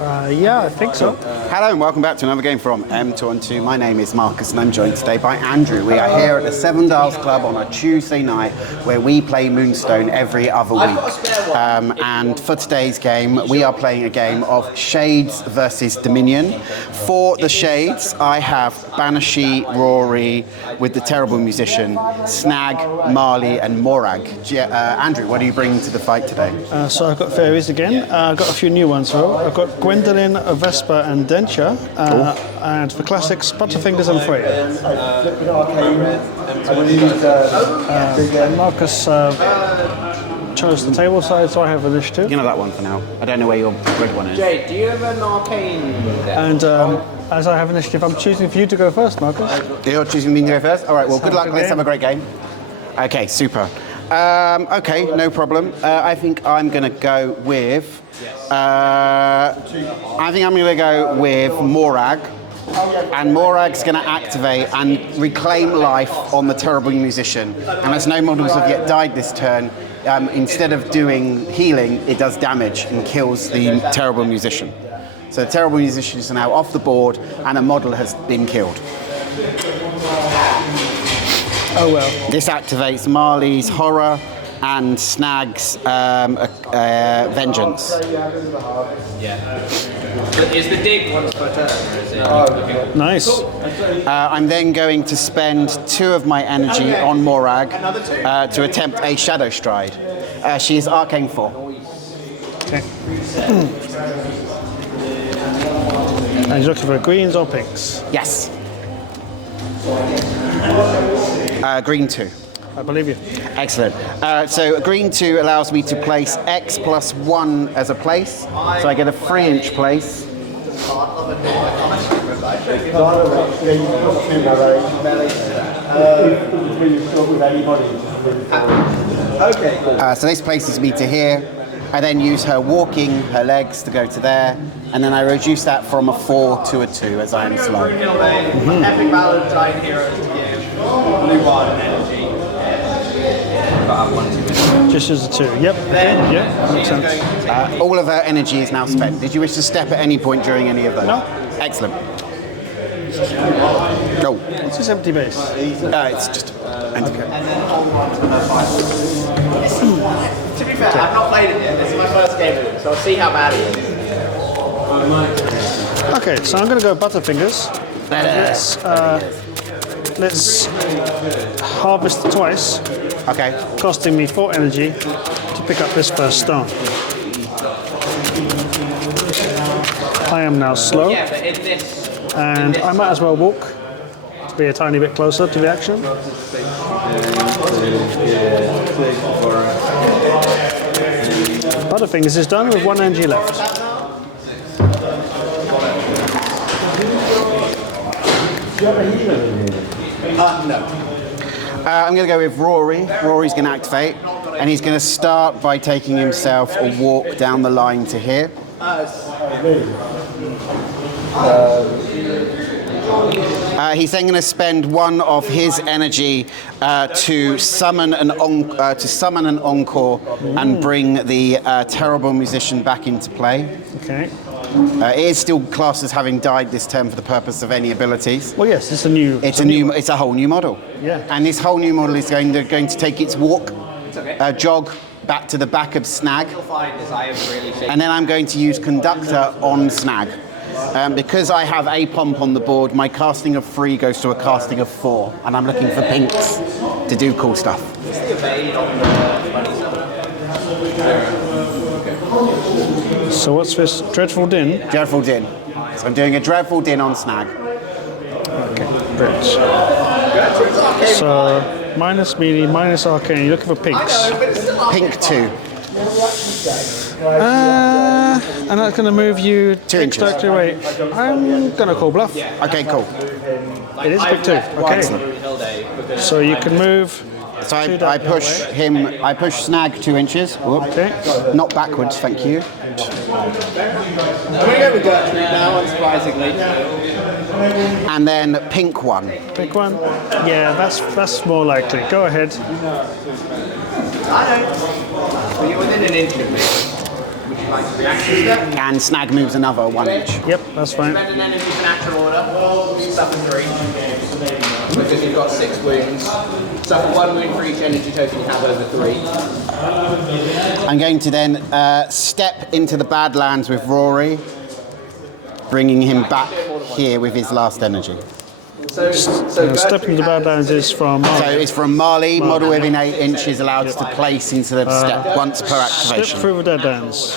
Yeah, I think so. Hello and welcome back to another game from M212. My name is Marcus and I'm joined today by Andrew. We are here at the Seven Dials Club on a Tuesday night where we play Moonstone every other week. And for today's game, we are playing a game of Shades versus Dominion. For the Shades, I have Banshee, Roary with the Terrible Musician, Snag, Marley and Morag. Andrew, what do you bring to the fight today? So I've got Faeries again. I've got a few new ones though. I've got Gwendoline, Vespa and Dentia. And for classics, Butterfingers and Freya. Marcus chose the table side, so I have initiative. You know that one for now. I don't know where your red one is. Jay, do you have an arcane? And as I have initiative, I'm choosing for you to go first, Marcus. You're choosing me to go first? All right, well, good luck. Let's have a great game. Okay, super. Okay, no problem. I think I'm going to go with... Morag. And Morag's going to activate and reclaim life on the Terrible Musician. And as no models have yet died this turn, instead of doing healing, it does damage and kills the Terrible Musician. So the Terrible Musician is now off the board and a model has been killed. Oh well. This activates Marley's Horror and Snag's Vengeance. Yeah. But is the dig once per turn? Or is it Nice. I'm then going to spend 2 of my energy on Morag to attempt a Shadow Stride. She is Arcane 4. Okay. And you're looking for greens or pinks? Yes. Green 2. I believe you. Excellent. So green 2 allows me to place X plus 1 as a place. So I get a 3-inch place. So this places me to here. I then use her walking, her legs to go to there. And then I reduce that from a 4 to a 2 as I am slow. Epic Valentine heroes to give blue one energy. Just as a 2. Yep. Then Yep. Makes sense. All of her energy is now spent. Did you wish to step at any point during any of those? No. Excellent. Go. It's just empty base. It's just anti-code. to be fair, I've not played it yet. This is my first game of it, so I'll see how bad it is. Okay, so I'm going to go Butterfingers. Let's harvest twice, Okay. costing me 4 energy to pick up this first stone. I am now slow, Yeah, but in this... and I might as well walk to be a tiny bit closer to the action. Butterfingers is done with 1 energy left. No. I'm going to go with Roary. Roary's going to activate, and he's going to start by taking himself a walk down the line to here. He's then going to spend 1 of his energy to summon an encore and bring the Terrible Musician back into play. Okay. It is still classed as having died this turn for the purpose of any abilities. Well, yes, it's a new. It's a whole new model. Yeah. And this whole new model is going to take its walk, jog back to the back of Snag, You'll find is I have really shaken. and then I'm going to use Conductor on Snag. Because I have a pomp on the board, my casting of 3 goes to a casting of 4, and I'm looking for pinks to do cool stuff. What's the evade on the money zone? So what's this? Dreadful Din? Dreadful Din. So I'm doing a Dreadful Din on Snag. Great. So minus melee, minus arcane. You're looking for pinks. Pink 2. And that's going to move you 2 inches. directly away. I'm going to call bluff. Okay, cool. It is pick 2. Okay. So you can move. So I push him. I push Snag 2 inches. Whoop. Okay. Not backwards, thank you. I'm going to go with Gertrude now, unsurprisingly. And then pink 1. Pick 1. Yeah, that's more likely. Go ahead. I know. Well, you're within an inch of me. like reaction step. And Snag moves another 1 inch. Yep, that's fine. Spend an energy for natural order. Suffer 3. Because you've got 6 wounds. Suffer 1 wound for each energy token you have over 3. I'm going to then step into the Badlands with Roary, bringing him back here with his last energy. So Step into the Badlands is from So Marley. it's from Marley, model within 8 inches, allowed to place into the step once per Step activation. through the Deadlands.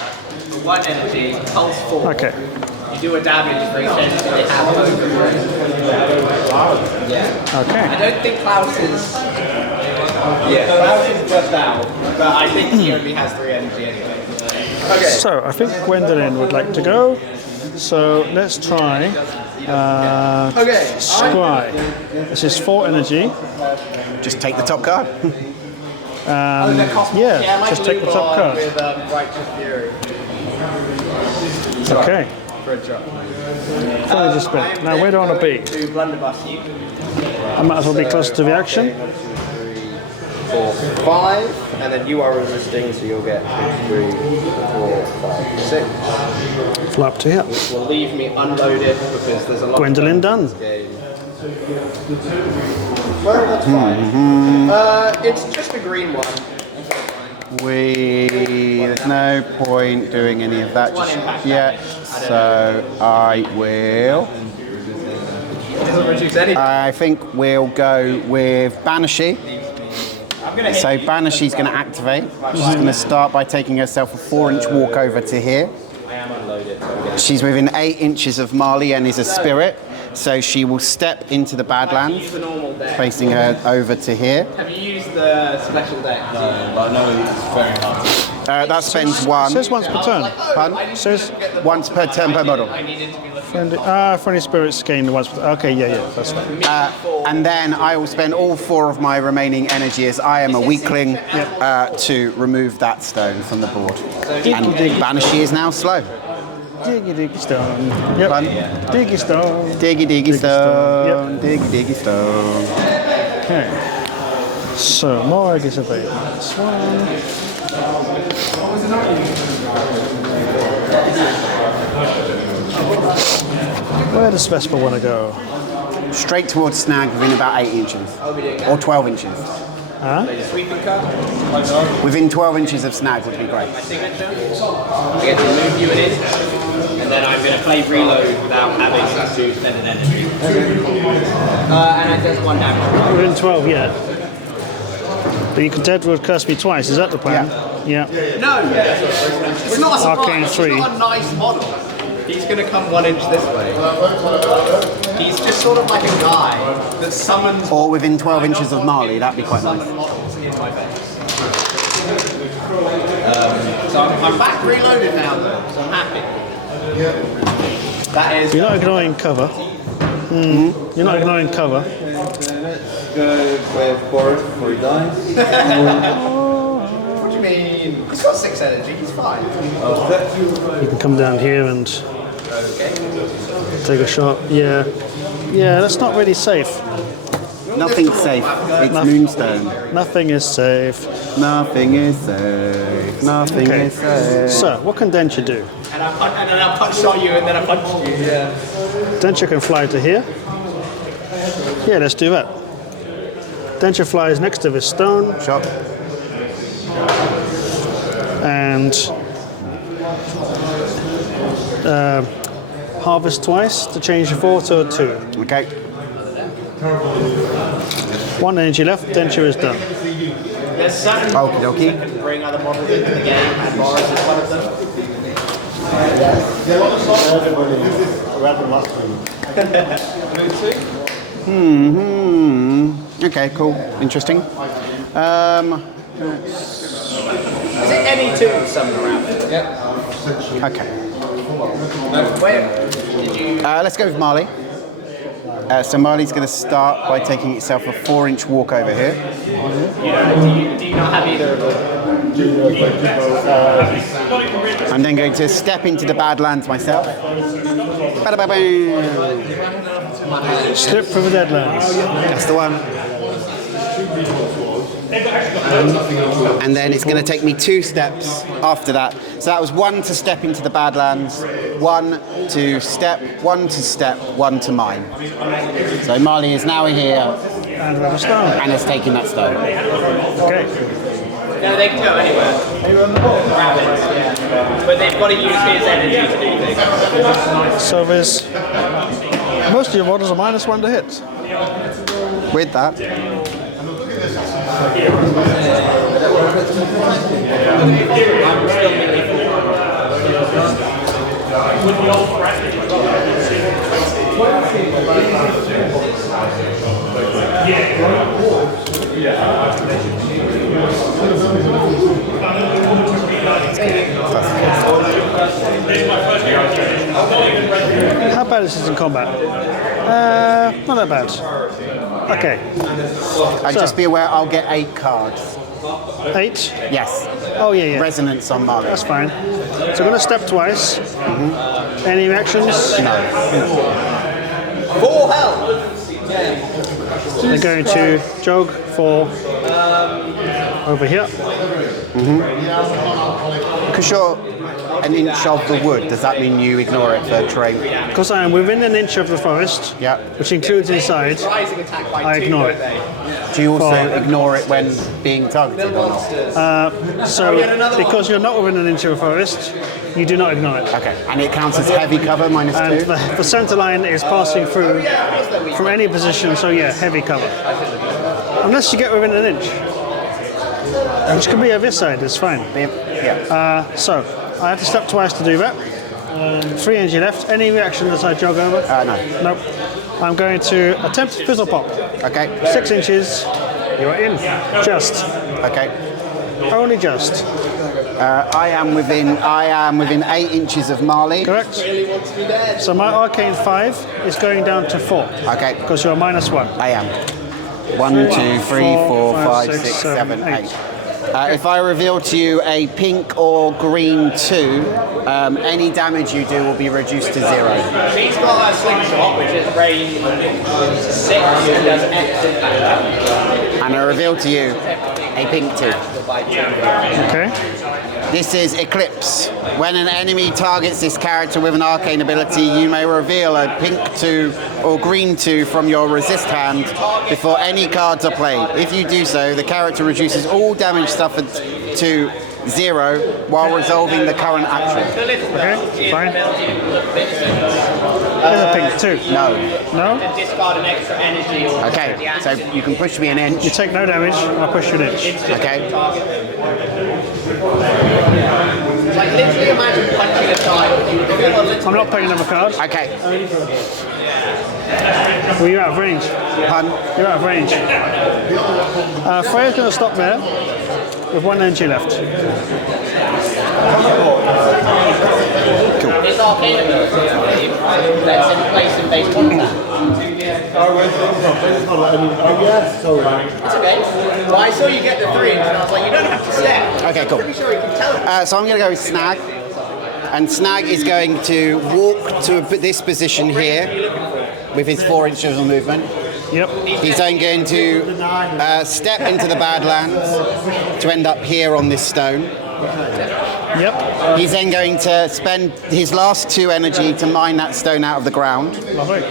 1 energy, pulse 4. Okay. You do a damage for each energy they have over 3. Yeah. Okay. I don't think Klaus is... Yeah, Klaus is just out. But I think he only has 3 energy anyway. Okay. So I think Gwendoline would like to go. So let's try Scry. This is 4 energy. Just take the top card. Yeah, just take the top card. With Righteous Fury. Okay. For a drop. Finally just spin. Now where do I want to be? To blunderbuss you. I might as well be closer to the action. 4, 5, and then you are resisting, so you'll get 2, 3, 4, 5, 6. Fly up to here. Which will leave me unloaded because there's a lot Gwendoline done. of game. Well, that's fine. It's just a green one. There's no point doing any of that just yet, so I will. It doesn't reduce anything. I think we'll go with Banshee. So Banshee's going to activate. She's going to start by taking herself a 4-inch walk over to here. I am unloaded. She's within 8 inches of Marley and is a spirit, so she will step into the Badlands, Use the normal deck. placing her over to here. Have you used the special deck? But I know it's very hard. That spends It 1. says once per turn. Pardon? Says Once per turn per model. I needed to be looking. friendly spirits gain once per Okay, yeah, that's fine. And then I will spend all 4 of my remaining energy as I am a weakling to remove that stone from the board. And Banshee is now slow. Diggy diggy stone. Yep. Fun. Diggy stone. Diggy diggy stone. Yep. Diggy diggy stone. Okay. So Morag is available. This one. Where does Vespa want to go? Straight towards Snag within about 8 inches. Or 12 inches. Sweeping cut. Within 12 inches of Snag would be great. My signature. I get to move you an inch, and then I'm going to play reload without having to spend an energy. And it does 1 damage. Within 12 yet. But you could Deadwood curse me twice, is that the plan? Yeah. No! It's not a surprise. Arcane It's 3. not a nice model. He's going to come 1 inch this way. He's just sort of like a guy that summons... Or within 12 inches of Marley, that'd be quite nice. models in my base. So I'm back reloaded now, though, so I'm happy. That is... You're not ignoring cover. You're not ignoring cover. Go with board before he dies. What do you mean? He's got 6 energy, he's fine. You can come down here and take a shot. Yeah. Yeah, that's not really safe. Nothing's safe. It's Moonstone. Nothing is safe. Nothing is safe. Nothing Okay. is safe. So, what can Dentia do? And then I punched on you, and then I punched you. Yeah. Dentia can fly to here. Yeah, let's do that. Dentia flies next to this stone Shot. and harvest twice to change the 4 to a 2. Okay. 1 energy left, Dentia is done. There's certain Okie models dokie. that can bring other models into the game, and Boris is one of them. Okay, cool. Interesting. Is it any 2 summon around it? Okay. Where did you... Let's go with Marley. So Marley's going to start by taking itself a 4-inch walk over here. Do you not have either of them? I'm then going to step into the Badlands myself. Ba-da-ba-bam. Slip through the Deadlands. That's the one. And then it's going to take me 2 steps after that. So that was 1 to step into the Badlands, 1 to step, 1 to step, 1 to mine. So Marley is now here And with a stone. and has taken that stone. Okay. No, they can go anywhere. Rabbits, yeah. But they've got to use his energy to do things. So there's most of your models are -1 to hit. With that, I'm still melee. How bad is this in combat? Not that bad. Okay. and just be aware I'll get 8 cards. 8. Yes, Oh yeah, yeah. resonance on Marley. That's fine. So I'm going to step twice. Any reactions? No. Full hell! They're going to jog for over here. Because you're an inch of the wood, does that mean you ignore it for terrain? Because I am within an inch of the forest, Yeah. which includes inside, Rising attack by I 2, ignore don't it. they? Do you also ignore it when being targeted or not? So because you're not within an inch of the forest, you do not ignore it. Okay, and it counts as heavy cover, And -2? the center line is passing through from any position, so yeah, heavy cover. Unless you get within an inch. Which can be on this side, it's fine. Yeah. So, I have to step twice to do that. 3 energy left. Any reaction as I jog over? No. Nope. I'm going to attempt Fizzle Pop. Okay. 6 inches. You're in. Just. Okay. Only just. I am within 8 inches of Marley. Correct? So my Arcane 5 is going down to 4. Okay. Because you're -1. I am. 1, 2, 3, 4, 5, 6, 7, 8. If I reveal to you a pink or green 2, any damage you do will be reduced to 0. She's got a slingshot, which is range 6 and does X impact. And I reveal to you a pink 2. Okay. This is Eclipse. When an enemy targets this character with an arcane ability, you may reveal a pink 2 or green 2 from your resist hand before any cards are played. If you do so, the character reduces all damage suffered to 0 while resolving the current action. Okay, fine. There's a pink 2. No. No? Discard an extra energy or Okay, so you can push me an You inch. take no damage, I'll push you an inch. Okay. It's like literally imagine punching a tile. I'm not playing another card. Okay. Well, you're out of range. Pun. You're out of range. Freya's going to stop there with 1 energy left. His arcane ability, I believe, lets him place in base contact. It's okay. Well, I saw you get the 3 inch and I was like, you don't have to step. Okay, cool. Pretty sure you can tell. So I'm going to go with Snag. And Snag is going to walk to this position here with his 4 inches of movement. Yep. He's then going to step into the Badlands to end up here on this stone. Yep. He's then going to spend his last 2 energy to mine that stone out of the ground. Lovely.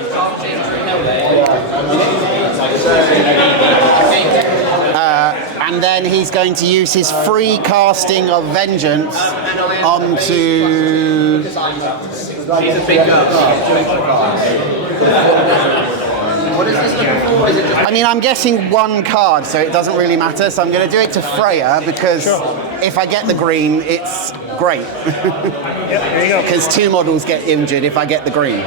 And then he's going to use his free casting of Vengeance onto... She's a big girl. What is this looking for? Is it just I mean, I'm guessing 1 card, so it doesn't really matter. So I'm going to do it to Freya because if I get the green, it's great. Yep, there you go. Because 2 models get injured if I get the green.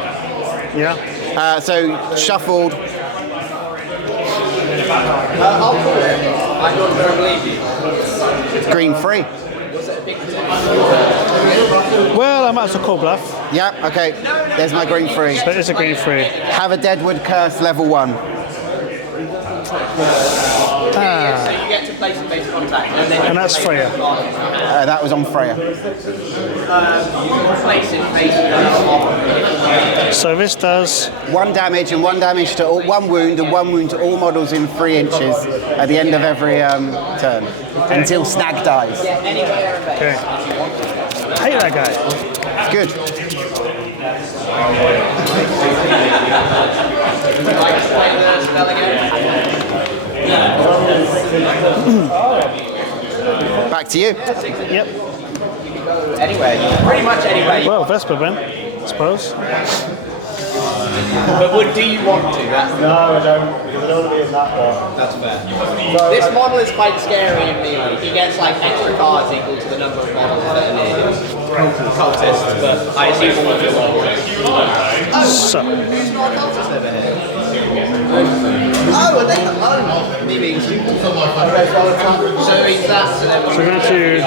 Yeah. So shuffled. I'll call it. I'm not going to believe you. Green free. Well, I might as well call bluff. Yeah, okay. There's my green free. But it's a green 3. Have a Deadwood Curse level 1. So you get to place in base contact and then And that's Freya. That was on Freya. place in base contact. So this does 1 damage and 1 damage to all, 1 wound and 1 wound to all models in 3 inches at the end of every turn until Snag dies. okay. Hate that guy. It's good. Back to you. Yep. Anyway, pretty much anyway. Well, Vespa then, I suppose. But do you want to? No, I don't, because I don't want to be in that one. That's fair. This model is quite scary in melee. He gets like extra cards equal to the number of models that are near cultists, but I assume all of them are. So, Who's not a cultist over here? Oh, are they alone? Me being stupid. So he's that, so then we're going to.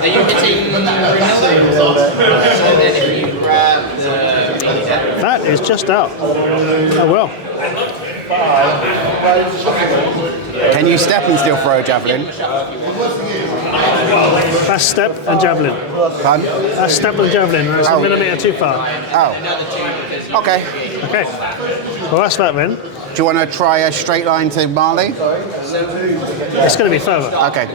Are you hitting Brunello? So then if you grab the... That is just out. Oh well. Can you step and still throw a javelin? That's step and javelin. Pardon? That's step and javelin. It's a millimetre too far. Oh. Okay. Okay. Well, that's that then. Do you want to try a straight line to Marley? It's going to be further. Okay.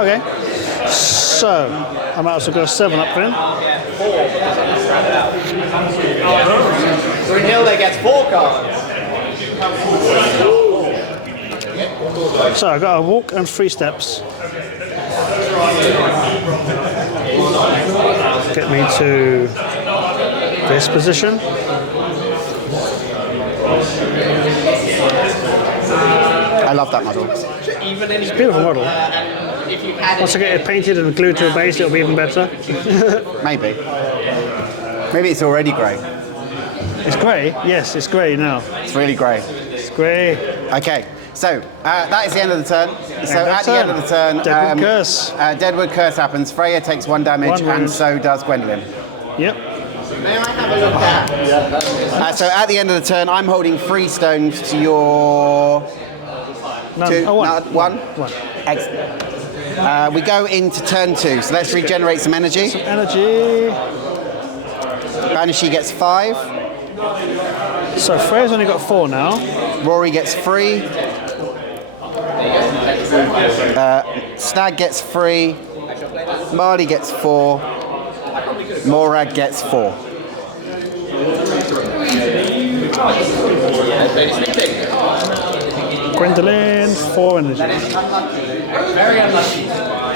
Okay. So, I might also go 7 up then. Brunhilde gets 4 cards. So, I've got a walk and 3 steps. Get me to this position. I love that model. It's a beautiful model. Once I get it painted and glued to a base, it'll be even better. Maybe. Maybe it's already grey. It's grey? Yes, it's grey now. It's really grey. It's grey. Okay, so that is the end of the turn. So at the end of the turn, Deadwood Curse. Deadwood Curse happens. Freya takes 1 damage, 1 wound. and so does Gwendoline. Yep. May I have a look at? So at the end of the turn, I'm holding 3 stones to your None. 2. Oh, 1. No, 1. 1. Excellent. We go into turn 2, so let's regenerate some energy. Energy. Banshee gets 5. So Freya's only got 4 now. Roary gets 3. Snag gets 3. Marley gets 4. Morag gets 4. Gwendoline, 4 energy. Very unlucky.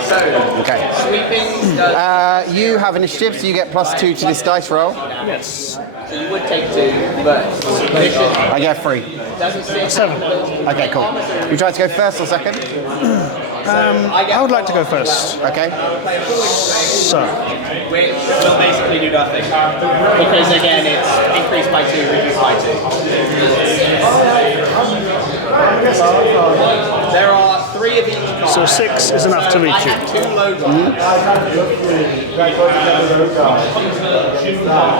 So, Okay. sweeping does... You have initiative, so you get +2 to this dice roll. Yes. So you would take 2, but... I get 3. Doesn't say 7. Okay, cool. You try to go first or second? I would like to go first. Okay. So, We'll basically do nothing. Because again, it's increased by 2, reduced by 2. There are 3 of each card. so 6 is enough to I reach you. have 2 load rockets.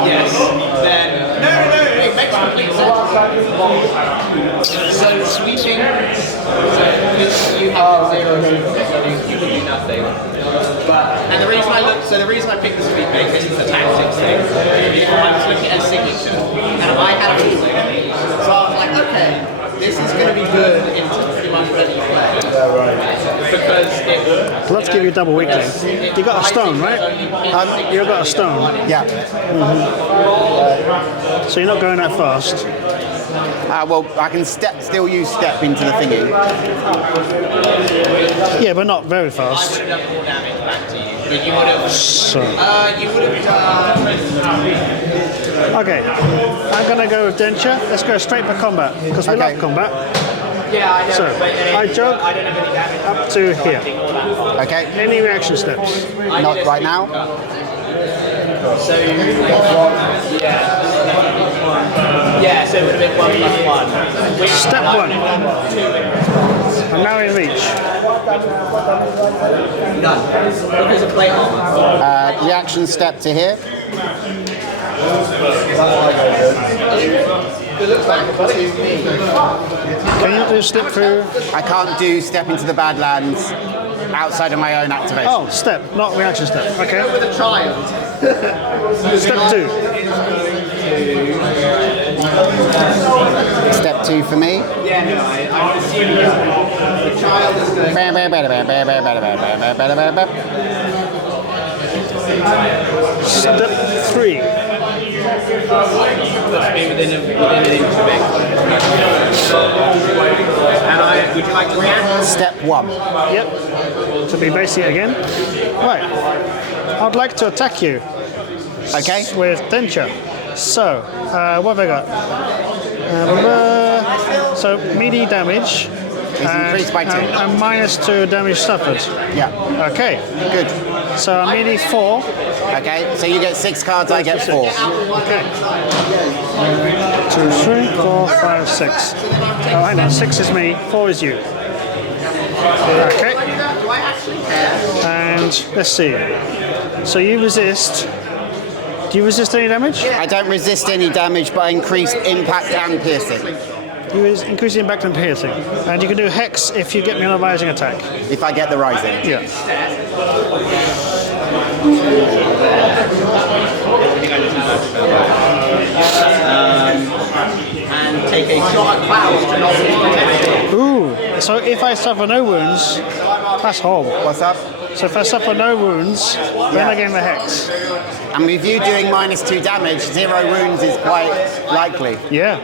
Yes. Then no, it makes complete sense. So sweeping, so you have 0, so you would do nothing. And the reason I picked the sweeping is it's a tactics thing. I was looking at a signature, and I had a feeling. So I was like, okay, this is going to be good in pretty much ready play. Because it Let's give you double weakling. You got a stone, right? You got a stone. Yeah. So you're not going that fast. Well, I can still use step into the thingy. Yeah, but not very fast. I would have done more damage back to you. But you would have. So, You would have done. okay. I'm going to go with Dentia. Let's go straight for combat, because we Okay. love combat. Yeah, I know. So, but I jog I don't have any damage up to here. Okay. Any reaction steps? Not right now. So, yeah, so it would have been 1+1. Which Step 1. I'm now in reach. none. Because of plate armor. Reaction step to here. back to me. Can you do step through? I can't do step into the Badlands outside of my own activation. Oh, step, not reaction step. Okay. With a child. Step 2. Step 2 for me. Yeah, no, I'm assuming the child is going Step 3. to be within an inch of it. And would you like to react? Step 1. Yep. To be basic again. Right. I'd like to attack you. Okay. With Dentia. So, what have I got? So, melee damage. Is increased by 2. And -2 damage suffered. Yeah. Okay. Good. So, I melee 4. Okay, so you get 6 cards, I get 4. Okay. 2, 3, 4, 5, 6. Oh, hang on. 6 is me, 4 is you. Okay. And let's see. So you resist. Do you resist any damage? I don't resist any damage, but I increase impact and piercing. You increase impact and piercing. And you can do Hex if you get me on a rising attack. If I get the rising. Yeah. And take a shot at clouds to not be protected. Ooh. So if I suffer no wounds, that's horrible. What's up? So if I suffer no wounds, then I gain the Hex. And with you doing -2 damage, 0 wounds is quite likely. Yeah.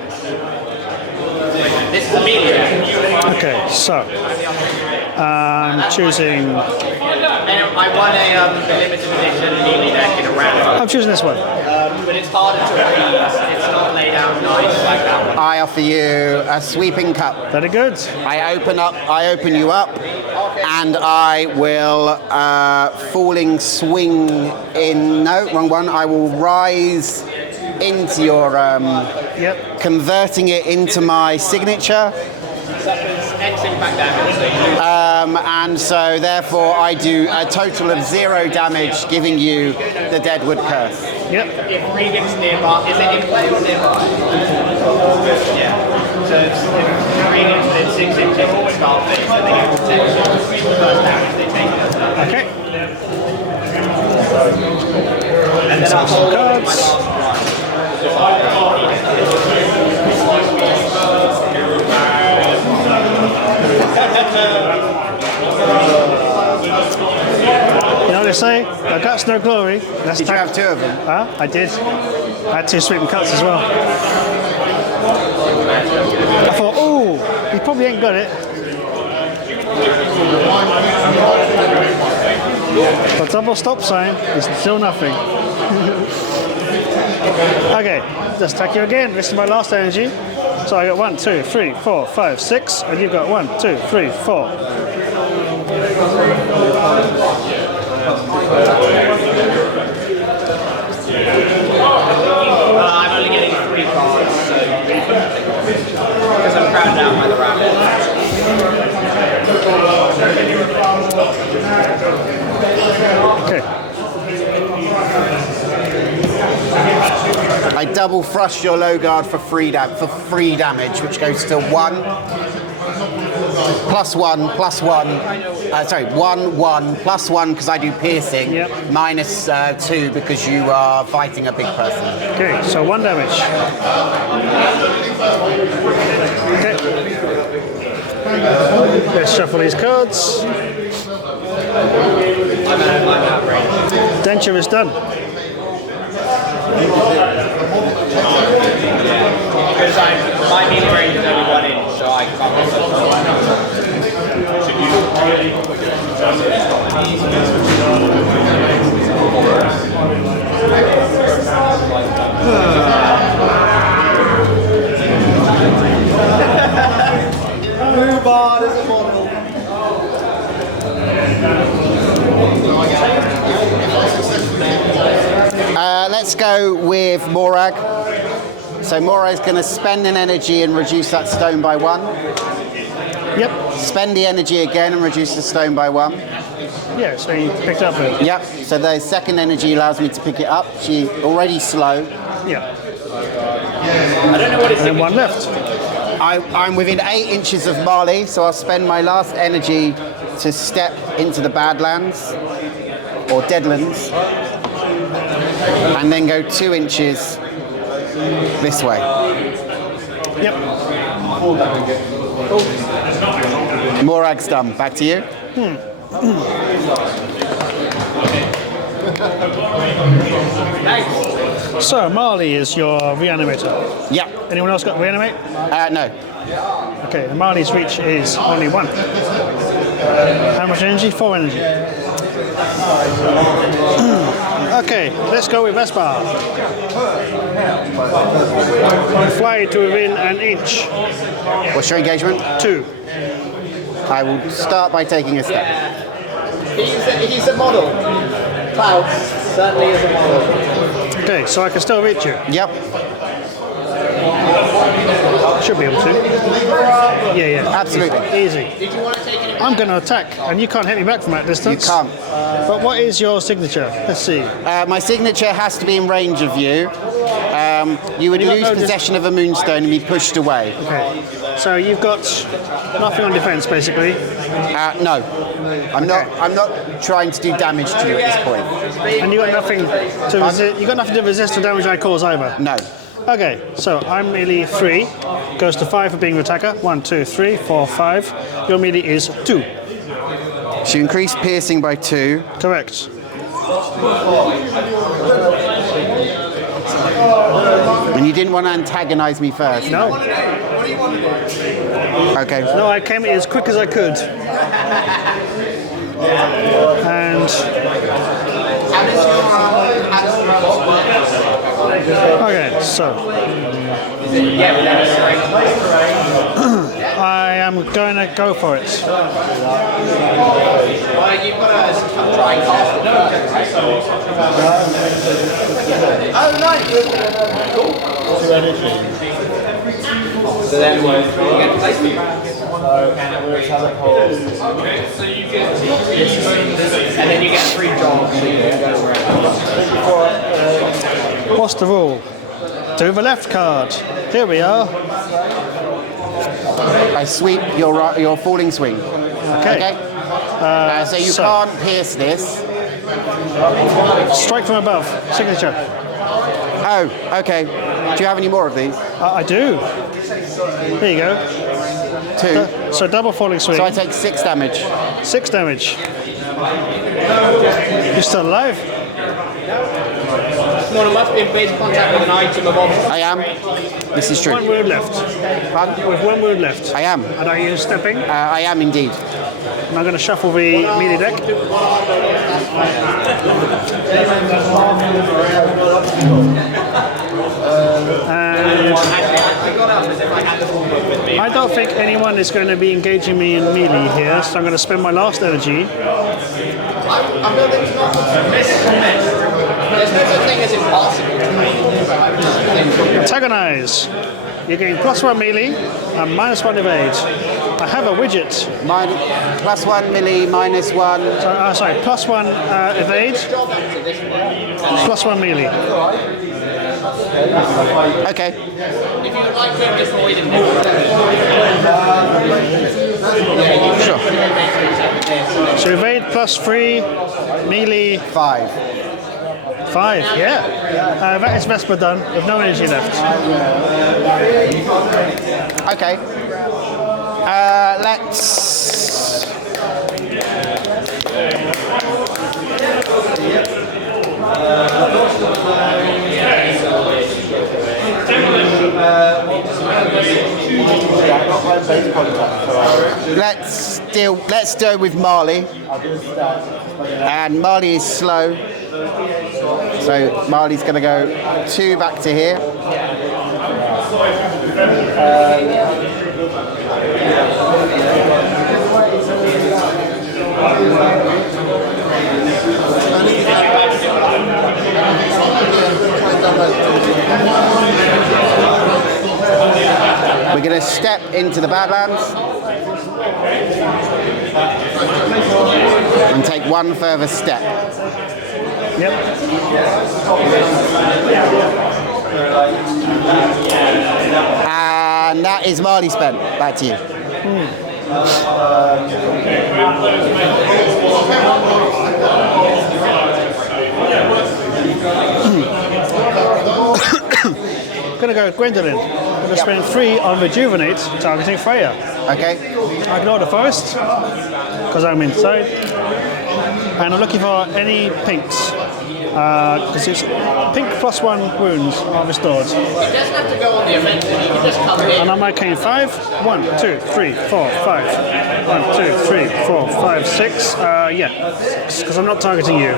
This is a medium. Okay, so I'm choosing. And I won a limited edition melee deck in a round. I'm choosing this one. But it's harder to read. It's not laid out nice like that one. I offer you a sweeping cup. Very good. I open you up, and I will falling swing in. No, wrong one. I will rise into your, Yep. converting it into my signature. X impact damage, so you lose. And so therefore I do a total of 0 damage, giving you the Deadwood Curse. Yep. If Regan's nearby, is it in play or nearby? Yeah. So if Regan's within 6 inches of the start phase, then they get protection. The first damage they take it. Okay. And then I'll hold on to my cards. last You know what they say? No guts, no glory. Let's Did you attack. have 2 of them? Huh? I did. I had 2 sweeping cuts as well. I thought, oh, he probably ain't got it. But double stop sign is still nothing. Okay, let's attack you again. This is my last energy. So I got 1, 2, 3, 4, 5, 6, and you've got 1, 2, 3, 4. I'm only getting 3 cards, so because I'm crowded out by the rabbit. Okay. I double thrust your low guard for free damage, which goes to 1. +1, +1. Sorry, 1, 1, +1 because I do piercing. Yep. -2 because you are fighting a big person. Okay, so 1 damage. Okay. Let's shuffle these cards. Dentia is done. Because my melee range is only 1 inch, so I can't. Rhubarb is a model. Let's go with Morag. So Morag's going to spend an energy and reduce that stone by 1. Yep. Spend the energy again and reduce the stone by 1. Yeah, so you picked up it. Yep. So the second energy allows me to pick it up. She's already slow. Yeah. I don't know what it's And then one left. I'm within 8 inches of Marley, so I'll spend my last energy to step into the Badlands or Deadlands, and then go 2 inches this way. Yep. Morag's done. Back to you. So Marley is your reanimator. Yeah. Anyone else got reanimate? No. Okay, and Marley's reach is only 1. How much energy? 4 energy. Okay, let's go with Vespa. Fly to within an inch. What's your engagement? 2. I will start by taking a step. He's a model. Cloud certainly is a model. Okay, so I can still reach you. Yep. Should be able to. Yeah. Absolutely. Easy. Did you want to take any? I'm going to attack, and you can't hit me back from that You distance. can't. But what is your signature? Let's see. My signature has to be in range of you. You would You got lose no possession of a Moonstone and be pushed away. Okay. So you've got nothing on defense, basically. No. I'm not trying to do damage to you at this point. And you got nothing to resist. You got nothing to resist the damage I cause either. No. Okay, so I'm melee 3, goes to 5 for being an attacker. 1, 2, 3, 4, 5. Your melee is 2. So you increase piercing by 2. Correct. And you didn't want to antagonize me first. No, Okay. no, I came in as quick as I could. And okay, so I am going to go for it. Well, you've got to try and cast it first, right? Oh, nice. Cool. So then you get placement. And then you get 3 jobs, so you can go around. What's the rule? Do the left card. Here we are. I sweep your falling swing. Okay. So you so- can't pierce this. Strike from above. Signature. Oh, okay. Do you have any more of these? I do. There you go. 2. So double falling swing. So I take 6 damage. 6 damage. You're still alive? One must be in base contact with an item of obvious. I am. This is true. 1 wound left. Pardon? With 1 wound left. I am. And are you stepping? I am indeed. And I'm going to shuffle the melee deck. And I don't think anyone is going to be engaging me in melee here, so I'm going to spend my last energy. I'm building there's no such thing as impossible to me. Antagonize. You gain +1 melee and -1 evade. I have a widget. +1 melee, -1. Sorry, +1 evade, +1 melee. Okay. If you would like to avoid it, Sure. So evade +3, melee 5. 5. Yeah. That is Vespa done with no energy left. Okay. Let's. Let's deal with Marley. And Marley is slow. So Marley's going to go 2 back to here. We're going to step into the Badlands and take 1 further step. Yep. And that is Marley spent. Back to you. Gonna go with Gwendoline. Gonna spend 3 on Rejuvenate, targeting Freya. Okay. I ignore the forest, because I'm inside. And I'm looking for any pinks. Because it's pink +1 wounds are restored. It doesn't have to go on the offensive, you can just come in. And I'm arcane 5. 1, 2, 3, 4, 5. 1, 2, 3, 4, 5, 6. Yeah, 6, because I'm not targeting you.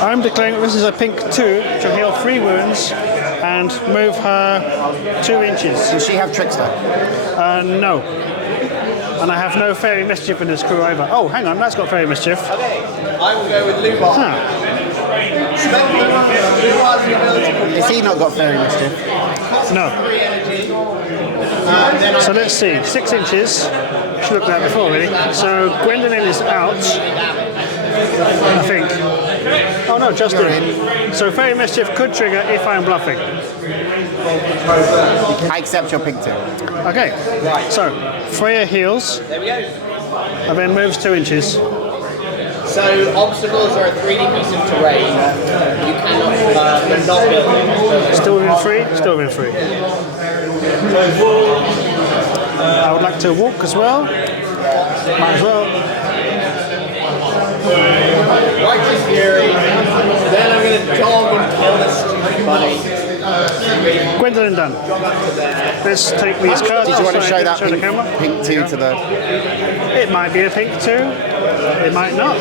I'm declaring that this is a pink 2 to heal 3 wounds and move her 2 inches. Does she have Trickster? No. And I have no Fairy Mischief in this crew either. Oh, hang on, that's got Fairy Mischief. Okay, I will go with Lubar. Huh. Lubar's the ability to Has he not got Fairy Mischief? No. 3 energy. So let's see, 6 inches. Should look at that before, really. So Gwendoline is out, I think. Oh no, just in. So Fairy Mischief could trigger if I'm bluffing. I accept your pink 2. Okay, so Freya heals. There we go. And then moves 2 inches. So obstacles are a 3D piece of terrain. You cannot, but not build. Still within 3, still within 3. I would like to walk as well. Might as well. Righteous Fury. Then I'm going to dog and kill this bunny. Gwendoline done. Let's take these cards. Did you want to so I show can that the camera? pink 2 to the... It might be a pink 2. It might not.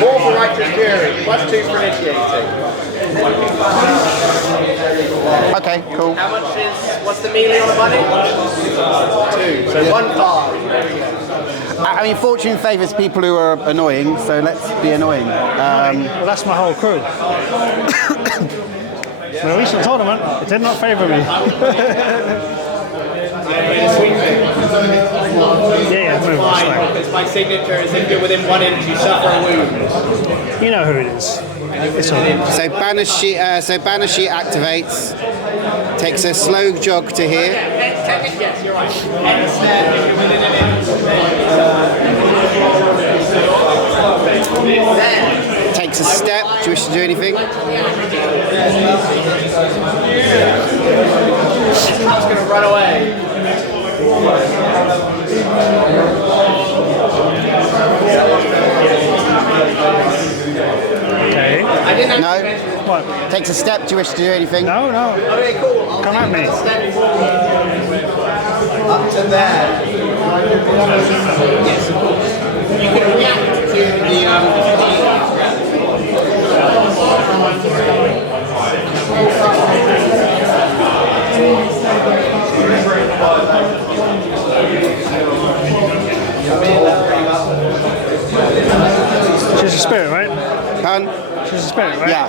4 for Righteous Fury. +2 for initiating. Okay, cool. How much is, what's the melee on a bunny? 2. So 1 card. I mean, fortune favours people who are annoying, so let's be annoying. Well, that's my whole crew. The recent tournament, it did not favour me. Yeah, move. Snag. Because my signature is if you're within 1 inch, you suffer a wound. You know who it is. It's all. So Banshee activates, takes a slow jog to here. Yes, you're right. Instead, if you're within an inch, then Takes a step. Do you wish to do anything? this cup's going to run away. Okay. I didn't have No. to mention it. What? Takes a step. Do you wish to do anything? No, no. Okay, cool. I'll Come at take me. a step forward. Up to there. Yes, of course. You can react to the She's a spirit, right? Pardon? She's a spirit, right? Yeah.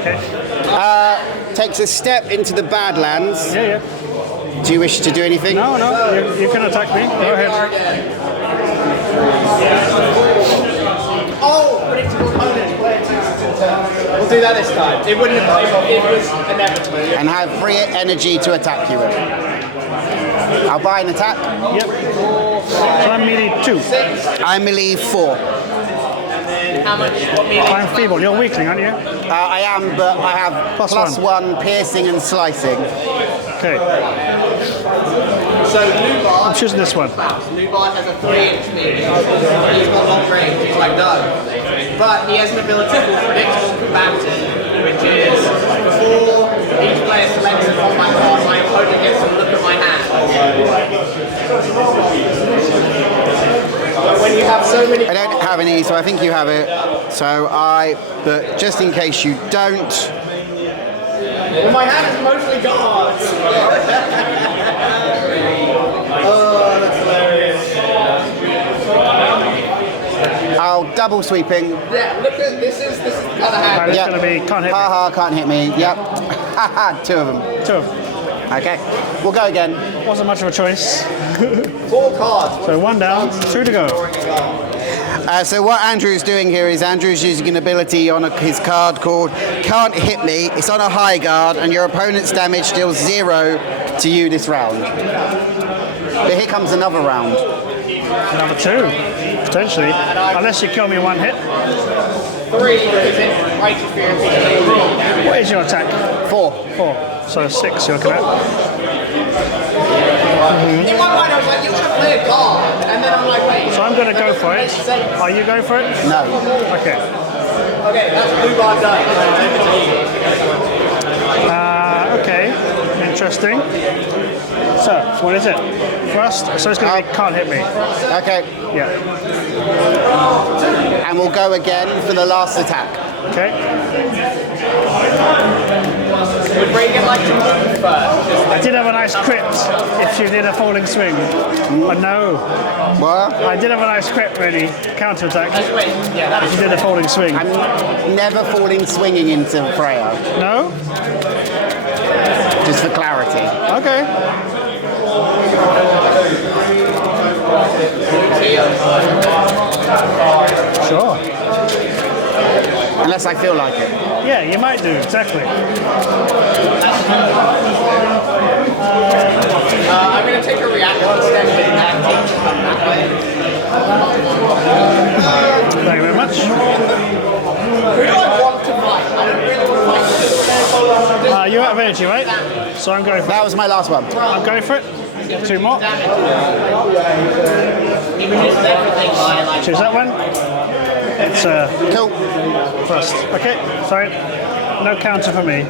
Okay. Takes a step into the Badlands. Yeah, yeah. Do you wish to do anything? No, no. You can attack me. Go ahead. Oh, predictable opponent. We'll do that this time. It wouldn't have. It was inevitable. And have free energy to attack you with. I'll buy an attack. Yep. So I'm melee 2. I melee 4. How much? What melee? I'm feeble. You're weakling, aren't you? I am, but I have +1 piercing and slicing. Okay. So Lubar. I'm choosing this one. Lubar has a 3-inch melee. He's got long range. He's like no. But he has an ability called predictable combatant, which is before each player selects it on my card, my opponent gets to look at my hand. But when you have so many I don't have any, so I think you have it. But just in case you don't, well, my hand is mostly guards. Oh, that's hilarious. I'll double sweeping. Yeah, look at this is the kind of hand. Right, it's going to be can't hit me. Haha, can't hit me. Yep. Haha, 2 of them. 2. Okay, we'll go again. Wasn't much of a choice. 4 cards. So 1 down, 2 to go. So what Andrew's doing here is Andrew's using an ability on his card called Can't Hit Me. It's on a high guard, and your opponent's damage deals 0 to you this round. But here comes another round. Number 2, potentially. Unless you kill me in one hit. 3 because it right interference. What is your attack? 4. 4. So 6 you're looking at. In my mind, I was like, you're going to play a card. And then I'm like, wait. So I'm going to go for it. Are you going for it? No. Okay. Okay, that's blue bar done. Okay. Interesting. So, what is it? Thrust? So it's going to be can't hit me. Okay. Yeah. And we'll go again for the last attack. Okay. Would Reagan like to move first? I did have a nice crit if you did a falling swing. But no. What? I did have a nice crit ready. Counter attack. Wait, yeah, that If you did a falling swing. I'm never falling swinging into Freya, No? just for clarity. Okay. Sure. Unless I feel like it. Yeah, you might do, exactly. I'm going to take a reaction instead and come that way. Thank you very much. Who do I want to fight? I don't really want to fight. You're out of energy, right? So I'm going for That was my last one. I'm going for it. 2 more. Choose that one. It's Cool. thrust. Okay, sorry. No counter for me.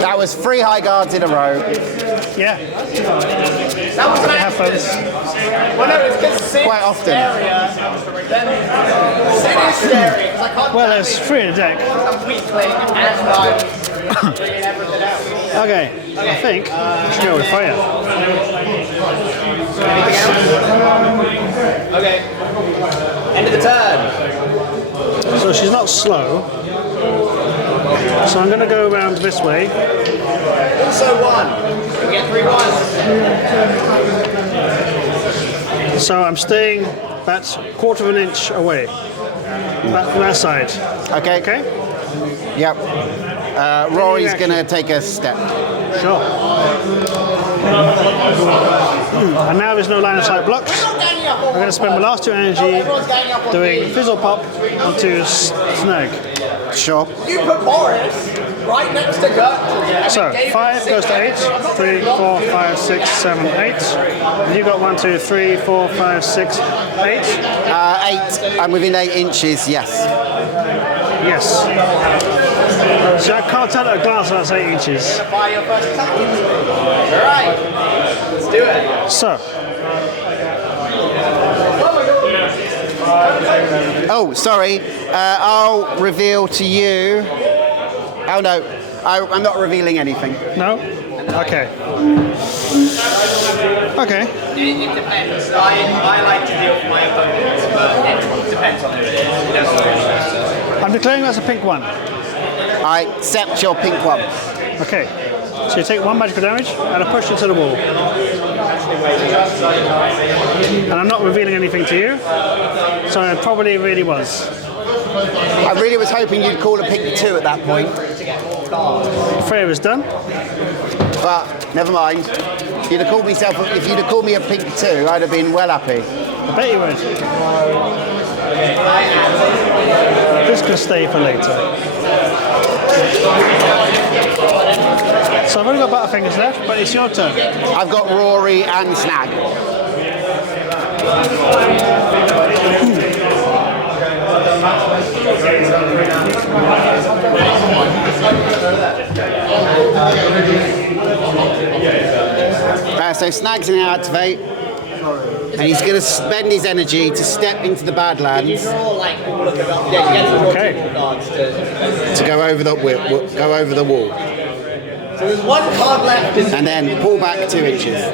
That was 3 high guards in a row. Yeah, That was an it happens. Well, no, it's because Sid's Quite often. area, then Sid is scary, because I can't Well, there's 3 in the deck. I'm weakling and I'm bringing everything else. Okay, I think we should go with Freya. Okay. End of the turn. So she's not slow. So I'm going to go around this way. Also 1. We get 3 ones. So I'm staying about 1/4 of an inch away. That side. Okay. Okay? Yep. Rory's going to take a step. Sure. And now there's no line of sight blocks. I'm going to spend my last 2 energy doing Fizzle Pop onto Snag. Sure. You put Boris right next to Gertrude. So 5 goes to 8. 3, 4, 5, 6, 7, 8. And you got 1, 2, 3, 4, 5, 6, 8. 8. I'm within 8 inches, yes. Yes. So I can't tell at a glance that's 8 inches. Fire your first attack. Alright. Let's do it. So, Oh, sorry. I'll reveal to you. Oh, no. I'm not revealing anything. no? Okay. Okay. It depends. I like to deal with my opponents, but it depends on who it is. It doesn't really matter. I'm declaring that's a pink 1. I accept your pink one. Okay. So you take 1 magical damage and I push you to the wall. And I'm not revealing anything to you. So it probably really was. I really was hoping you'd call a pink 2 at that point, Freya is done. but never mind. If you'd have called me a pink 2, I'd have been well happy. I bet you would. This can stay for later. So I've only got Butterfingers left, but it's your turn. I've got Roary and Snag. So Snag's going to activate, and he's going to spend his energy to step into the Badlands Okay. to go over the wall, So there's 1 card left. and then pull back 2 inches.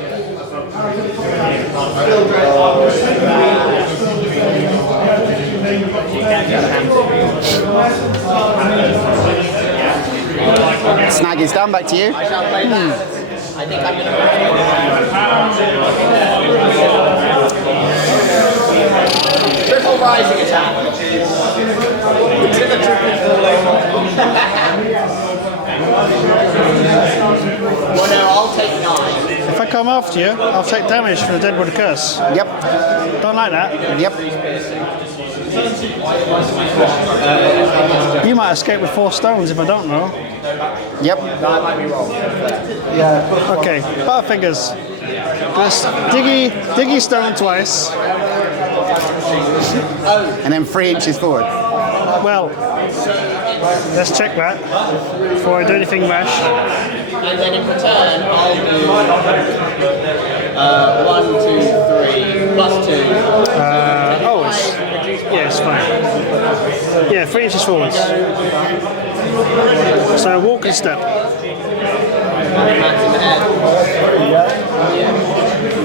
Snag is done. Back to you. I shall play that. I think I'm going to your rising attack, which is a triple falling. Well, no, I'll take 9. If I come after you, I'll take damage from the Deadwood Curse. Yep. Don't like that. Yep. You might escape with 4 stones if I don't know. Yep. That might be wrong. Okay, Butterfingers. Just diggy stone twice. And then 3 inches forward. Well, let's check that before I do anything rash. And then in return, I'll do 1, 2, 3, plus 2. Oh, it's fine. Yeah, 3 inches forwards. So walk and step. Max in the head.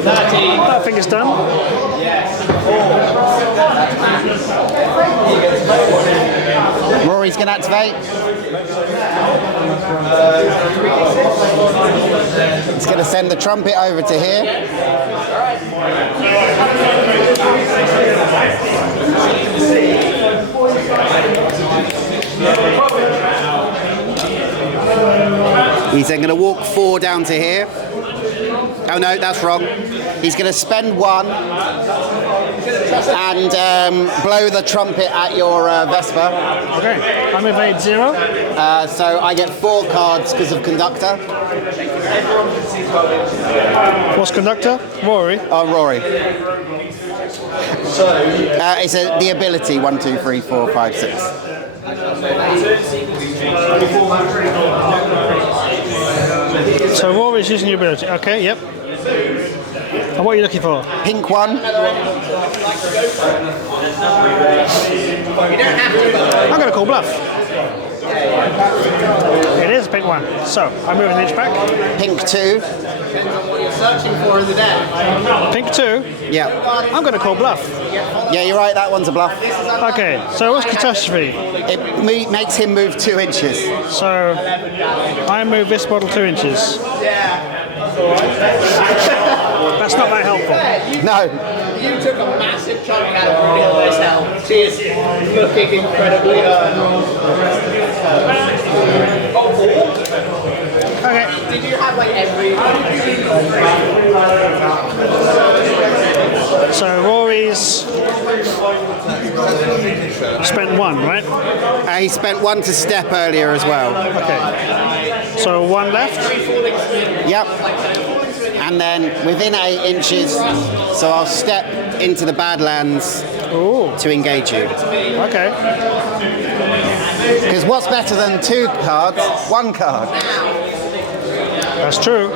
13. Butterfingers done. Roary's going to activate. He's going to send the trumpet over to here. He's then going to walk 4 down to here. Oh no, that's wrong. He's going to spend 1 and blow the trumpet at your Vespa. Okay, I'm evade 0. So I get 4 cards because of Conductor. What's Conductor? Roary. Oh, Roary. It's the ability 1, 2, 3, 4, 5, 6. So Roary's using your ability. Okay, yep. And what are you looking for? Pink 1. You don't have to, but I'm going to call bluff. It is a pink 1. So I'm moving an inch back. Pink 2. depends on what you're searching for in the deck. Pink 2. Yeah. I'm going to call bluff. Yeah, you're right, that one's a bluff. Okay, so what's Catastrophe? It makes him move 2 inches. So I move this model 2 inches. That's not that helpful. No. You took a massive chunk out of Ridiculous health. She is looking incredibly Okay. Did you have like every... So Roary's spent 1, right? He spent 1 to step earlier as well. Okay. So 1 left. Yep. And then within 8 inches, so I'll step into the Badlands to engage you. Okay. Because what's better than 2 cards? 1 card. That's true.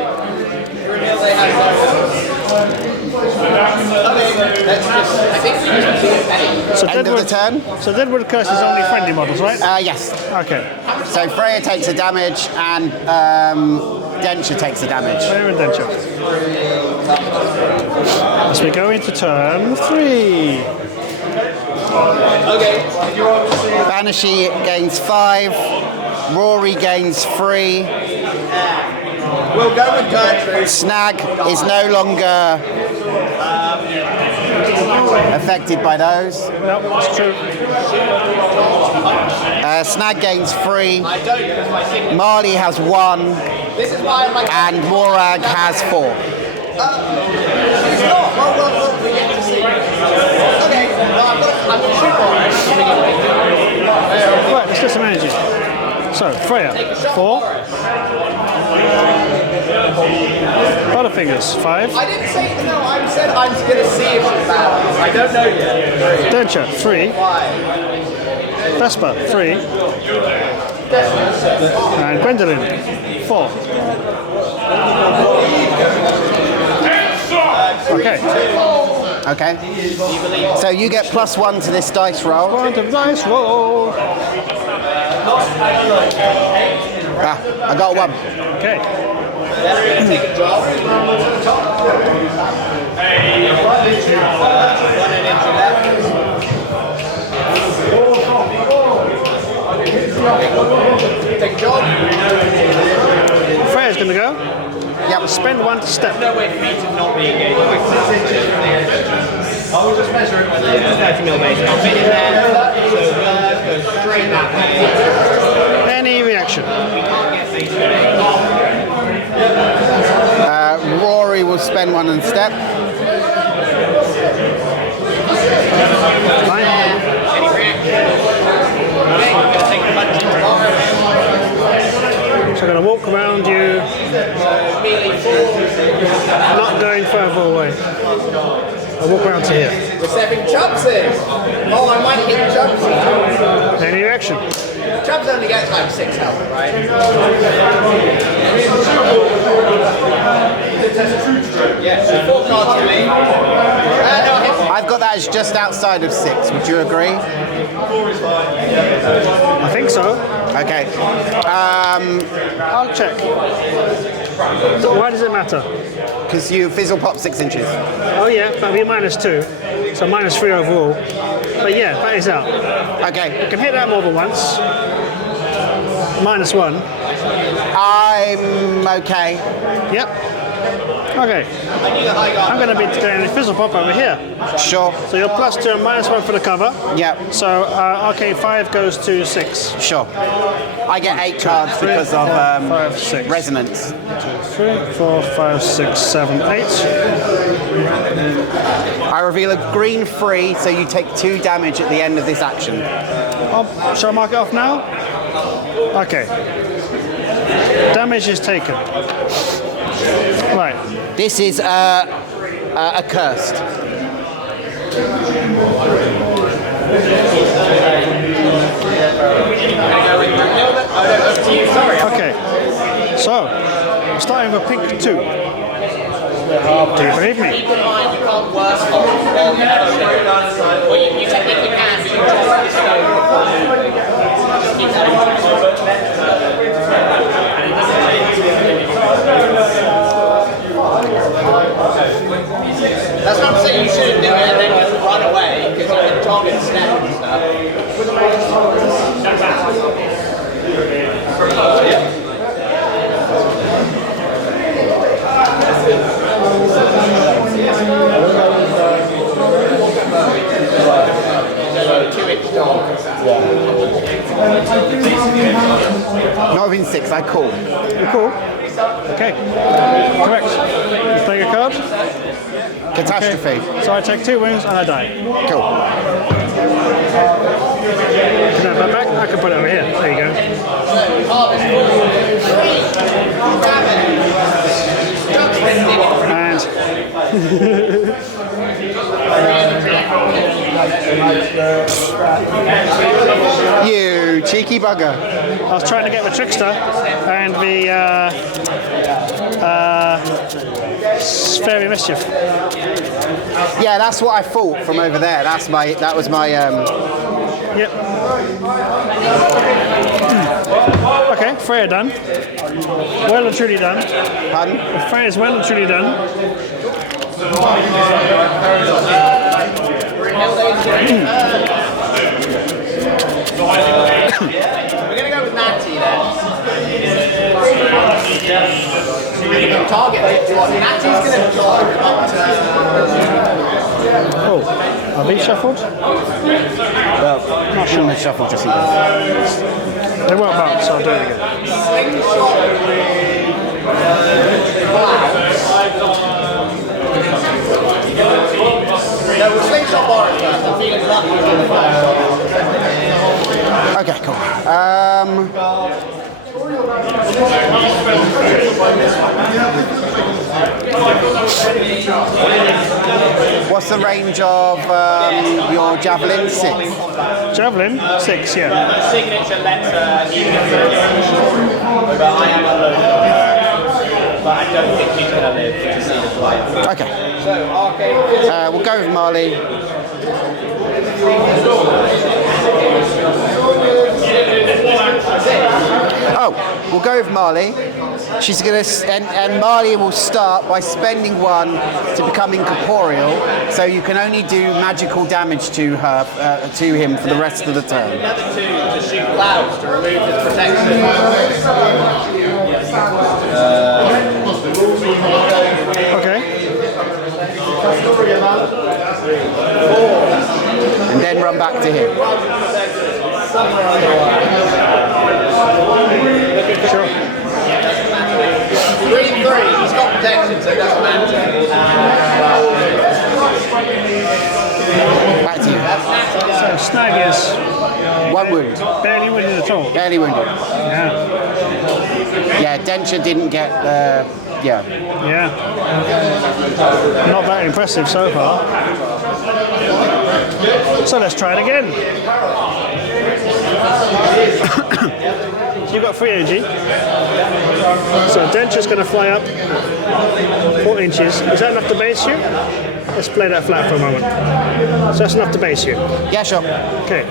So End of the turn. So Deadwood Curse is only friendly models, right? Yes. Okay. So Freya takes the damage and Dentia takes the damage. Freya and Dentia. As we go into turn 3. Banshee gains 5. Roary gains 3. We'll go with Gertrude. Snag is no longer affected by those. No, that's true. Snag gains 3. I don't because my signature. Marley has 1. This is why I'm like... And Morag has 4. She's not. Well, we get to see. Okay, well, I'm going to shoot for Right, let's get some energy. So, Freya, 4. Butterfingers, 5. I didn't say, no, I said I'm going to see if she's balanced. I don't know yet. Dentia, 3. Vespa, 3. And Gwendoline, 4. Okay. Okay. So you get +1 to this dice roll. Quantum dice roll. I got 1. Okay. Take a job. Take a job. Freya's gonna go. Yep. Spend 1 to step. No way for me to not be engaged. I'll just measure it when it's 30 millimeters. I'll fit in there, so we'll go straight that way. Any reaction? Roary will spend one and step. Fine. Any reaction? Okay, I'm going to take the bunch into So I'm going to walk around you, melee 4. not going further away. I'll walk around to here. We're stepping Chubses. Oh, I might hit Chubs. Any reaction? Chubs only gets like 6 health, right? Yeah, so 4 cards to me. No, I've got that as just outside of 6. Would you agree? I think so. Okay. I'll check. Why does it matter? Because you fizzle pop 6 inches. Oh yeah, that'll be -2, so -3 overall. But yeah, that is out. Okay. I can hit that more than once. -1. I'm okay. Yep. Okay. I'm going to be doing a fizzle pop over here. Sure. So you're +2 and -1 for the cover. Yep. So Arcane 5 goes to 6. Sure. I get 8 cards because of 5, 6. resonance. 3, 4, 5, 6, 7, 8. I reveal a green 3, so you take 2 damage at the end of this action. Shall I mark it off now? Okay. Damage is taken. Right. This is accursed. Okay. So, starting with pink 2. Do you believe me? keep in mind you can't worse off. Well, you technically can, but you drop the stone before moving. Keep that in mind. That's not to say you shouldn't do it and then just run away, because you can target Snag and stuff. Not within 6, I call. You cool? Okay. Correct. You play your card. Catastrophe. Okay. So I take 2 wounds and I die. Cool. Can I have that back? I can put it over here. There you go. And You cheeky bugger. I was trying to get the Trickster and the Fairy Mischief. Yeah, that's what I thought from over there. That was my Yep. Okay, Freya done. Well and truly done. pardon? Freya's well and truly done. We're going to go with Natty then. Target it. Natty's going to target. Oh, are these shuffled? Well, not sure the shuffle just in case. They won't bounce, so I'll do it again. No, we'll slingshot Morag first. I'm feeling lucky on the fire. Okay, cool. What's the range of your javelin? 6. Javelin, 6, yeah. Signature letter, but I am unloaded. But I don't think he's going to live to see the flight. Okay. So, Arcane. We'll go with Marley. Oh, we'll go with Marley. She's gonna, and Marley will start by spending 1 to become incorporeal, so you can only do magical damage to her, to him for the rest of the turn. Another 2 to shoot clouds to remove his protection. Okay. Back to you. So Snag is 1 wound. barely wounded at all. Barely wounded. Yeah. Yeah, Dentia didn't get the... Yeah. Yeah. Not that impressive so far. So let's try it again. You've got 3 energy. So Dentia's going to fly up 4 inches. Is that enough to base you? Let's play that flat for a moment. So that's enough to base you. Yeah, sure. Okay.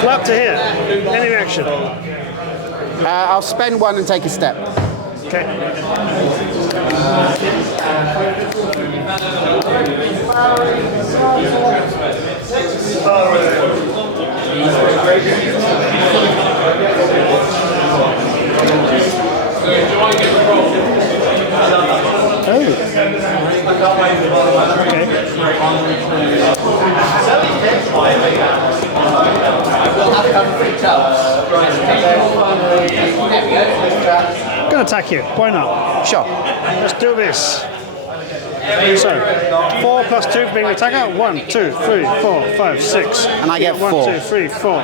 Flap to here. Any reaction? I'll spend 1 and take a step. Okay. Gonna attack you. Why not? Sure. Let's do this. So, 4 plus 2 being the attacker. 1, 2, 3, 4, 5, 6. And I get 4. 1, 2, 3, 4.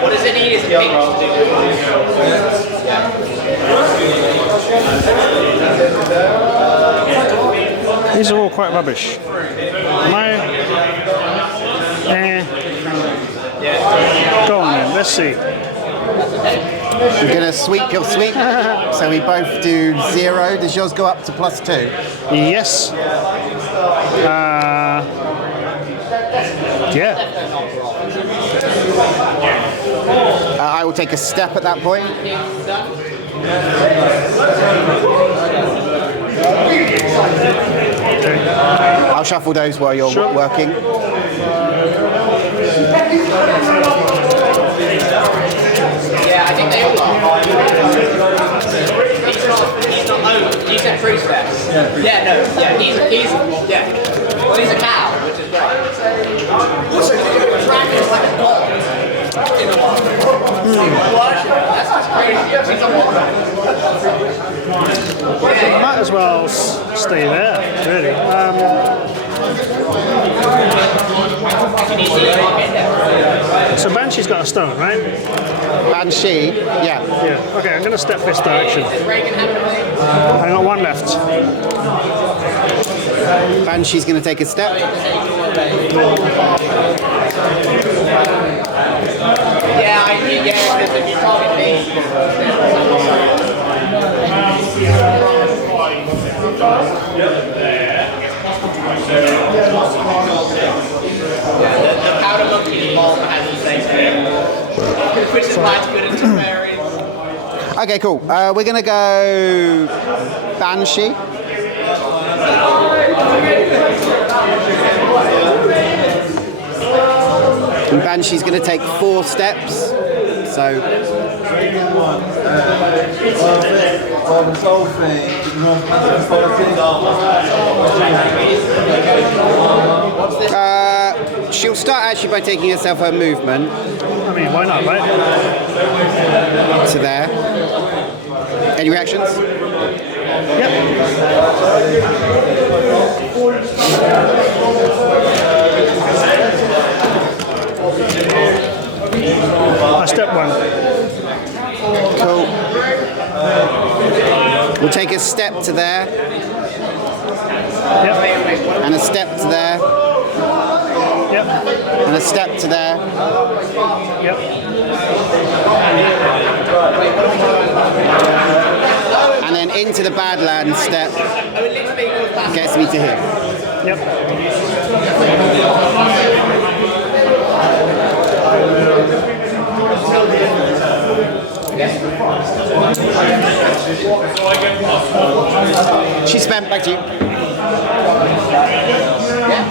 What does it need is a pinch to do. These are all quite rubbish. Go on then, let's see. We're going to sweep your sweep. So we both do 0. Does yours go up to +2? Yes. Yeah. I will take a step at that point. I'll shuffle those while you're working. Yeah, I think they all are. He's not over. He's at 3 steps. Yeah, no. Yeah, he's well, he's a cow, which is great. Also, the dragon is like a god. That's just crazy. He's a Yeah. Might as well stay there, really. So Banshee's got a stone, right? Banshee, yeah. Yeah. Okay, I'm going to step this direction. I got 1 left. Banshee's going to take a step. Yeah, because if you target me. The powder monkey involved has the same thing. Which is why it's good into Faeries. Okay, cool. We're going to go Banshee. And Banshee's going to take 4 steps. So. She'll start actually by taking herself her movement. I mean, why not, right? To there. Any reactions? Yep. I step 1. Cool. We'll take a step to there. Yep. And a step to there. Yep. And a step to there. Yep. And then into the Badlands step gets me to here. Yep. She spent, back to you.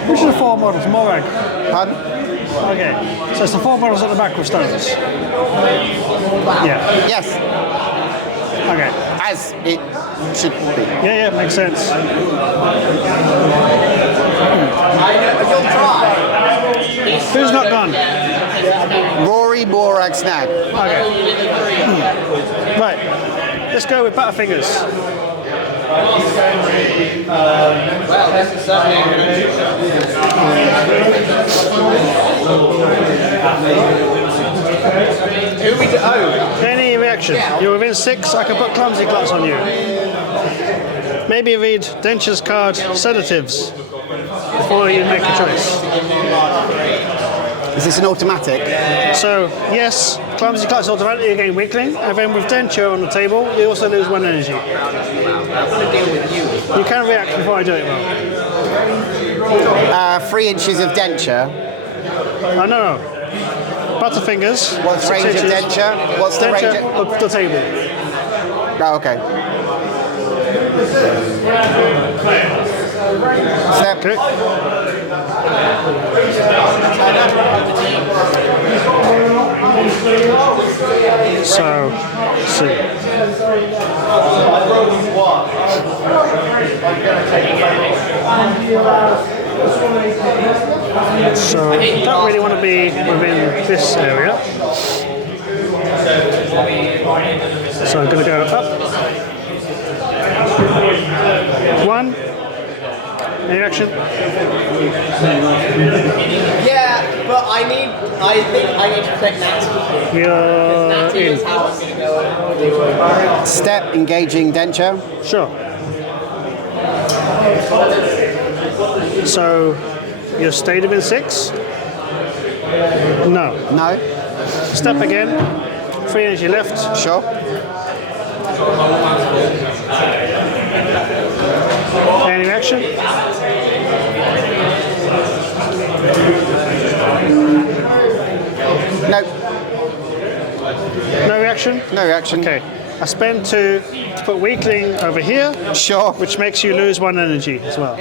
Which are the 4 models? Morag. Pardon? Okay. So it's the 4 models at the back with stones. Yeah. Yes, Okay. as it should be. Yeah, makes sense. You'll try. Who's not gone? Roary, Morag, Snag. Okay. Right. Let's go with Butterfingers. Well, this is certainly who we do? Oh, Any reaction? You're within 6, I can put Clumsy Clutch on you. Maybe read Dentia's card Sedatives before you make a choice. Is this an automatic? So, yes, Clumsy Clutch automatically you gain Weakling, and then with Dentia on the table, you also lose 1 energy. You can react before I do it, though. 3 inches of denture. Oh, no. Butterfingers. What's 6 range of inches. denture? What's the range Dentia of... up the table. Oh, okay. Step. Okay. So, let's see. So, don't really want to be within this area. So I'm going to go up. 1. Any action? yeah, but I think I need to protect Natty. You're Natty in. is how I'm going to go. Step, engaging denture. Sure. So you're stayed within 6? No. No. Step again. 3 energy left. Sure. Any reaction? No. No reaction? No reaction. Okay. I spend 2 to put Weakling over here, Sure. which makes you lose 1 energy as well.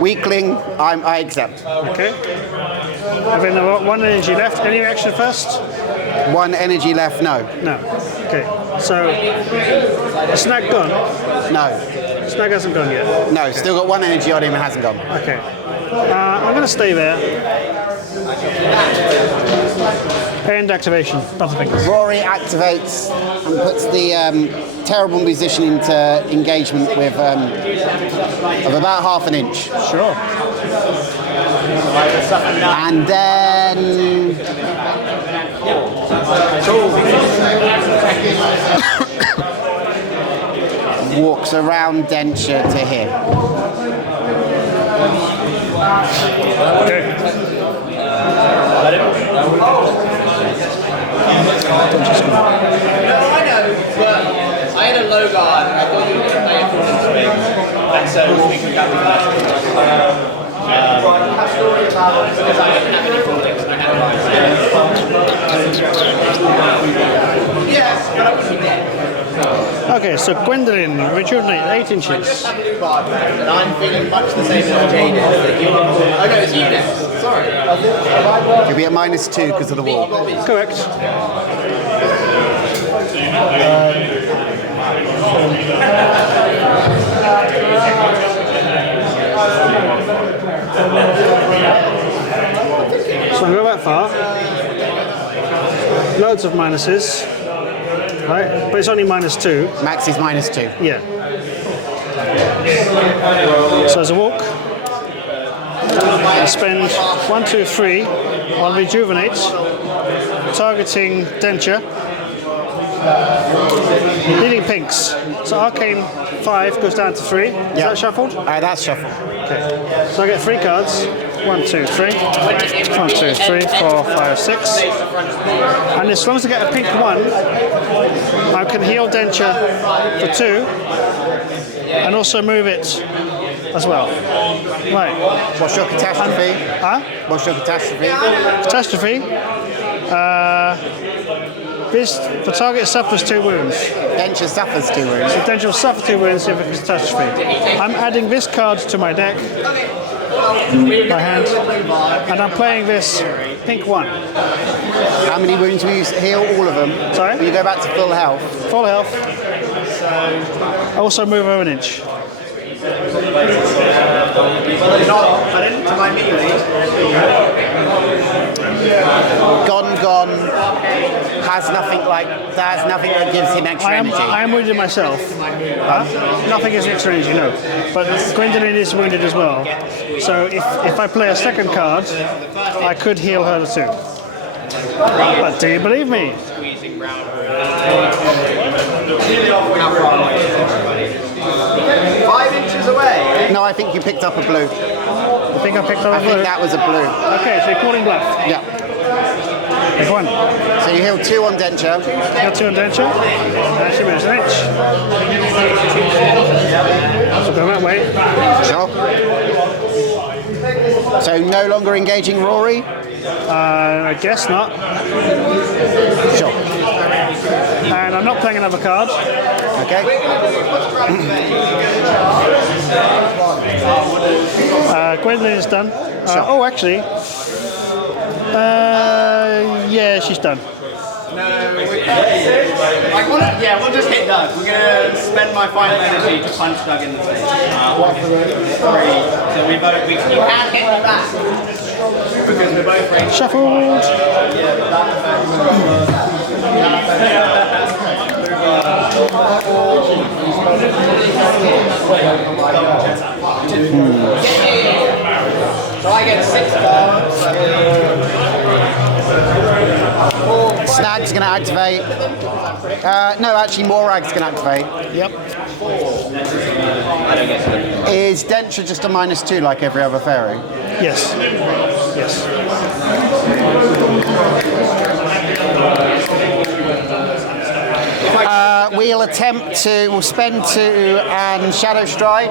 Weakling, I accept. Okay. And then I've got 1 energy left. Any reaction first? 1 energy left, no. No. Okay. So, Snag gone? No. Snag hasn't gone yet. No, still got 1 energy on him and hasn't gone. Okay. I'm going to stay there. End activation. Butterfingers. Roary activates and puts the terrible musician into engagement with of about half an inch. Sure. And then walks around Dentia to here. Okay. No, I know, but I had a low guard and I thought you were going to play a full swing. And so we could go with that. Because I didn't have any full licks and I had a yes, but I would be dead. Okay, so Gwendoline, rejuvenate 8 inches. And I'm feeling much the same as Jade is. Oh no, it's you next. Sorry. You'll be at -2 because of the wall. Correct. So I'm going that far. Loads of minuses. Right, but it's only -2. Max is -2. Yeah. So as a walk, I spend 1, 2, 3 on rejuvenate, targeting Dentia, needing pinks. So arcane 5 goes down to 3. Is that shuffled? That's shuffled. Okay. So I get 3 cards. 1, 2, 3. 1, 2, 3, 4, 5, 6. And as long as I get a pink 1, I can heal Dentia for 2 and also move it as well. Right. What's your catastrophe? Huh? What's your catastrophe? Catastrophe. This the target suffers 2 wounds. Dentia suffers 2 wounds. The Dentia will suffer 2 wounds if it's catastrophe. I'm adding this card to my deck, my hand, and I'm playing this pink 1. How many wounds will you heal? All of them? Sorry? Will you go back to full health? Full health. I also move over an inch. Gone gone has nothing that gives him extra energy. I am wounded myself. Nothing is extra energy, no. But Gwendoline is wounded as well. So if I play a second card, I could heal her too. But do you believe me? Squeezing round. How far away is everybody? 5 inches away. No, I think you picked up a blue. You think I picked up I a blue? think that was a blue. Okay, so you're calling bluff. Yeah. Pick one. So you heal 2 on Dentia. Got 2 on Dentia. And she moves an inch. So go that way. Sure. So no longer engaging Roary? I guess not. Sure. And I'm not playing another card. Okay. Gwendoline is done. Sure. Oh, actually. Yeah, she's done. We'll just hit Doug. We're going to spend my final energy to punch Doug in the face. So we both, you can't hit me back. Because we're both ready. Shuffled. So I get 6 cards. Snag's going to activate. No, actually, Morag's going to activate. Yep. Is Dentia just a -2 like every other fairy? Yes. Yes. We'll attempt to, we'll spend 2 and Shadow Stride.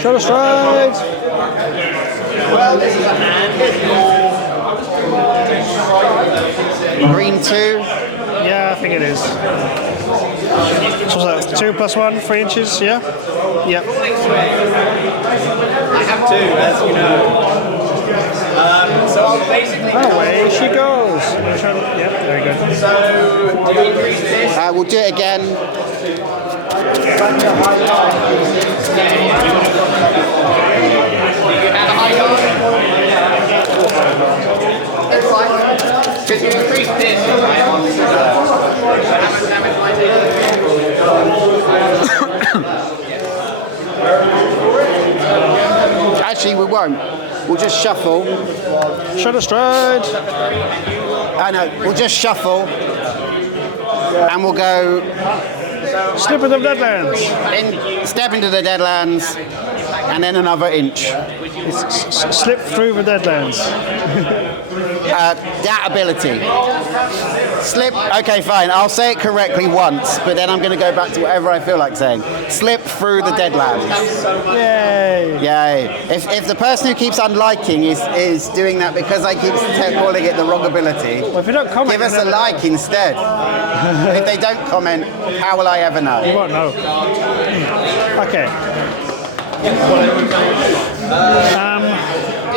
Shadow Stride. Well, this is a hand. Green 2. Yeah, I think it is. So what's that? 2 + 1, 3 inches, yeah? Yep. I have 2, as you know. So I'll basically... Away she goes. Yep, very good. So, do you increase this? We'll do it again. That's fine. Because you increase this, right? How much damage am I taking? Actually, we won't. We'll just shuffle. Shadow Stride. No, we'll just shuffle. And we'll go Slip of the Deadlands. step into the Deadlands. And then another inch. Slip through the Deadlands. That ability. Slip, okay, fine. I'll say it correctly once, but then I'm going to go back to whatever I feel like saying. Slip through the Deadlands. Yay. Yay. If the person who keeps unliking is doing that because I keep calling it the wrong ability, Well, if you don't comment, give us a then like instead. If they don't comment, how will I ever you know? won't know. Okay.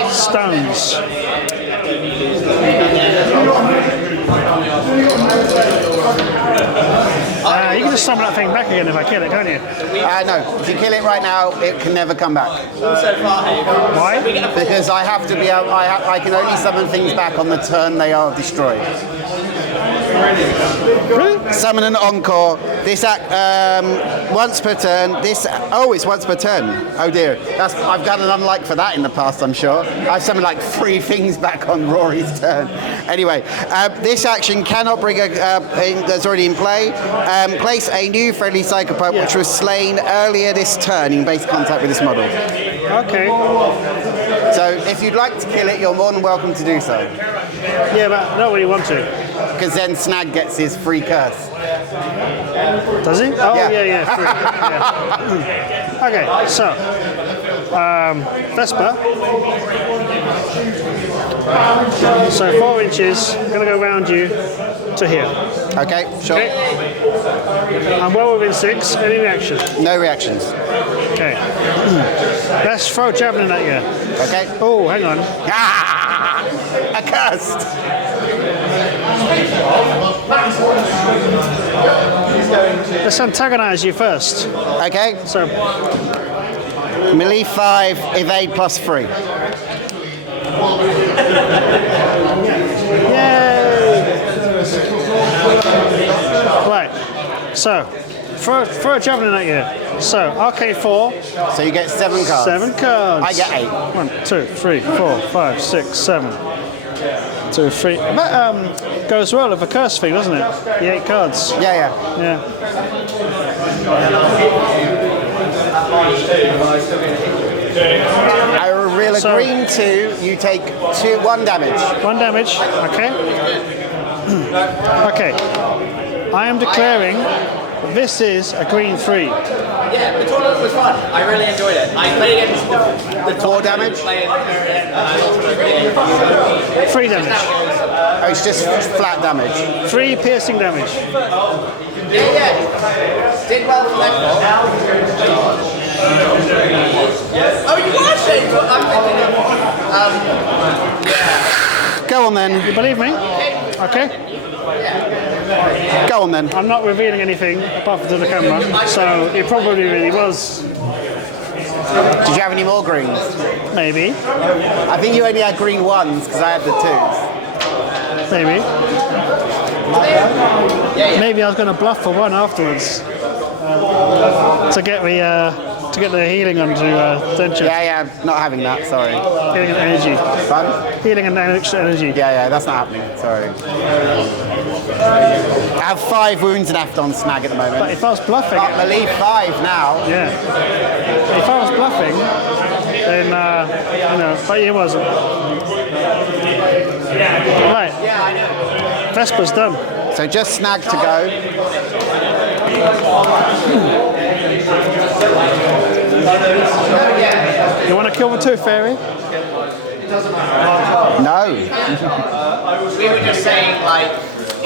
Stones. You can just summon that thing back again if I kill it, can't you? No, if you kill it right now, it can never come back. Why? Because I have to be able, I can only summon things back on the turn they are destroyed. Really? Summon an encore. This once per turn. It's once per turn. Oh dear. I've got an unlike for that in the past, I'm sure. I've summoned like 3 things back on Roary's turn. Anyway, this action cannot bring a thing that's already in play. Place a new friendly psychopath which was slain earlier this turn in base contact with this model. Okay. So if you'd like to kill it, you're more than welcome to do so. Yeah, but I don't really want to. Because then Snag gets his free curse. Does he? Oh, Yeah. yeah, free. Yeah. Okay, so Vespa. So 4 inches. I'm gonna go round you to here. Okay, sure. Okay. I'm well within 6. Any reaction? No reactions. Okay. Let's throw javelin at you. Okay. Oh, hang on. Ah! Accursed! Let's antagonize you first. Okay. So Melee 5, evade +3. Yay! Right, so, throw a javelin at you. So, arcane 4, So you get 7 cards. 7 cards. I get 8. 1, 2, 3, 4, 5, 6, 7. 2, 3. That goes well with a curse thing, doesn't it? The 8 cards. Yeah. Yeah. I reveal a So- green 2, you take 1 damage. 1 damage. Okay. Okay. I am declaring this is a green 3. Yeah, the tournament was fun. I really enjoyed it. I played against the 4 damage? 3 damage. Oh, it's just flat damage. 3 piercing damage. Yeah. Did well for that goal. Oh, you are saying, but I'm thinking of, Go on then. You believe me? Okay. Go on then. I'm not revealing anything apart from to the camera, so it probably really was. Did you have any more greens? Maybe. I think you only had green 1s because I had the 2s. Maybe. Maybe I was going to bluff for 1 afterwards to get the healing onto Dentia. Yeah, not having that, sorry. Healing and energy. Fun? Healing and extra energy. Yeah, that's not happening, sorry. I have 5 wounds left on Snag at the moment. But if I was bluffing, But Melee 5 now. yeah. If I was bluffing, then but it wasn't. Right. Vespa's done. So just Snag to go. You want to kill the 2 fairy? No. we were just saying, like,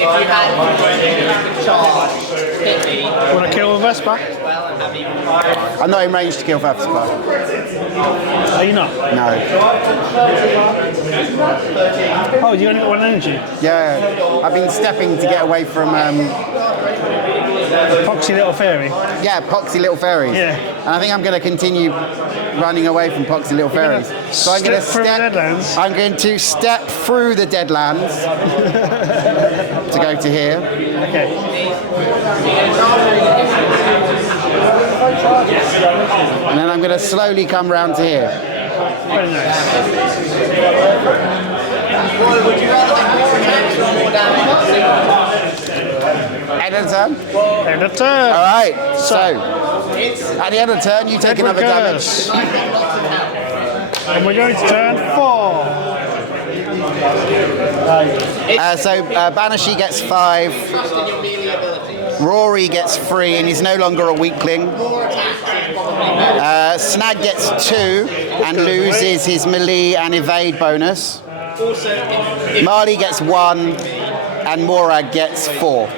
if you had charge, hit me, Want to kill the Vespa? well, and have even I'm not in range to kill Vespa. Are you not? No. Oh, you only got 1 energy. Yeah, I've been stepping to get away from, Foxy little fairy. Poxy Little Fairies. Yeah. And I think I'm going to continue running away from Poxy Little Fairies. So I'm going to slip through the Deadlands? I'm going to step through the Deadlands to go to here. Okay. And then I'm going to slowly come round to here. Very nice. Roy, would you rather have more attacks or more damage? End of the turn? End of turn. All right. So, at the end of the turn, you take another damage. Curse. And we're going to turn 4. Banshee gets 5. Trust in your melee abilities. Roary gets 3 and he's no longer a weakling. More attacks is probably better. Snag gets 2 and loses his melee and evade bonus. Also, if Marley gets 1 and Morag gets 4.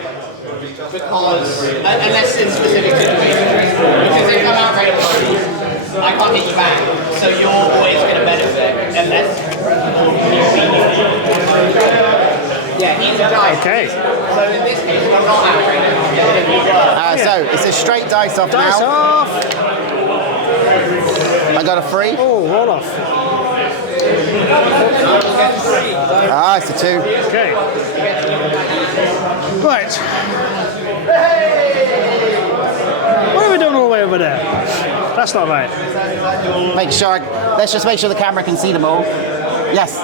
because unless it's specific situations, because if I'm outright opposed, I can't hit you back, so you're always going to benefit unless. Yeah, he's a dice. Okay. So in this case, I'm not outright. So it's a straight dice off Dice now. off. I got a 3. Oh, roll off. It's a 2. Okay. Right. What are we doing all the way over there? That's not right. Let's just make sure the camera can see them all. Yes.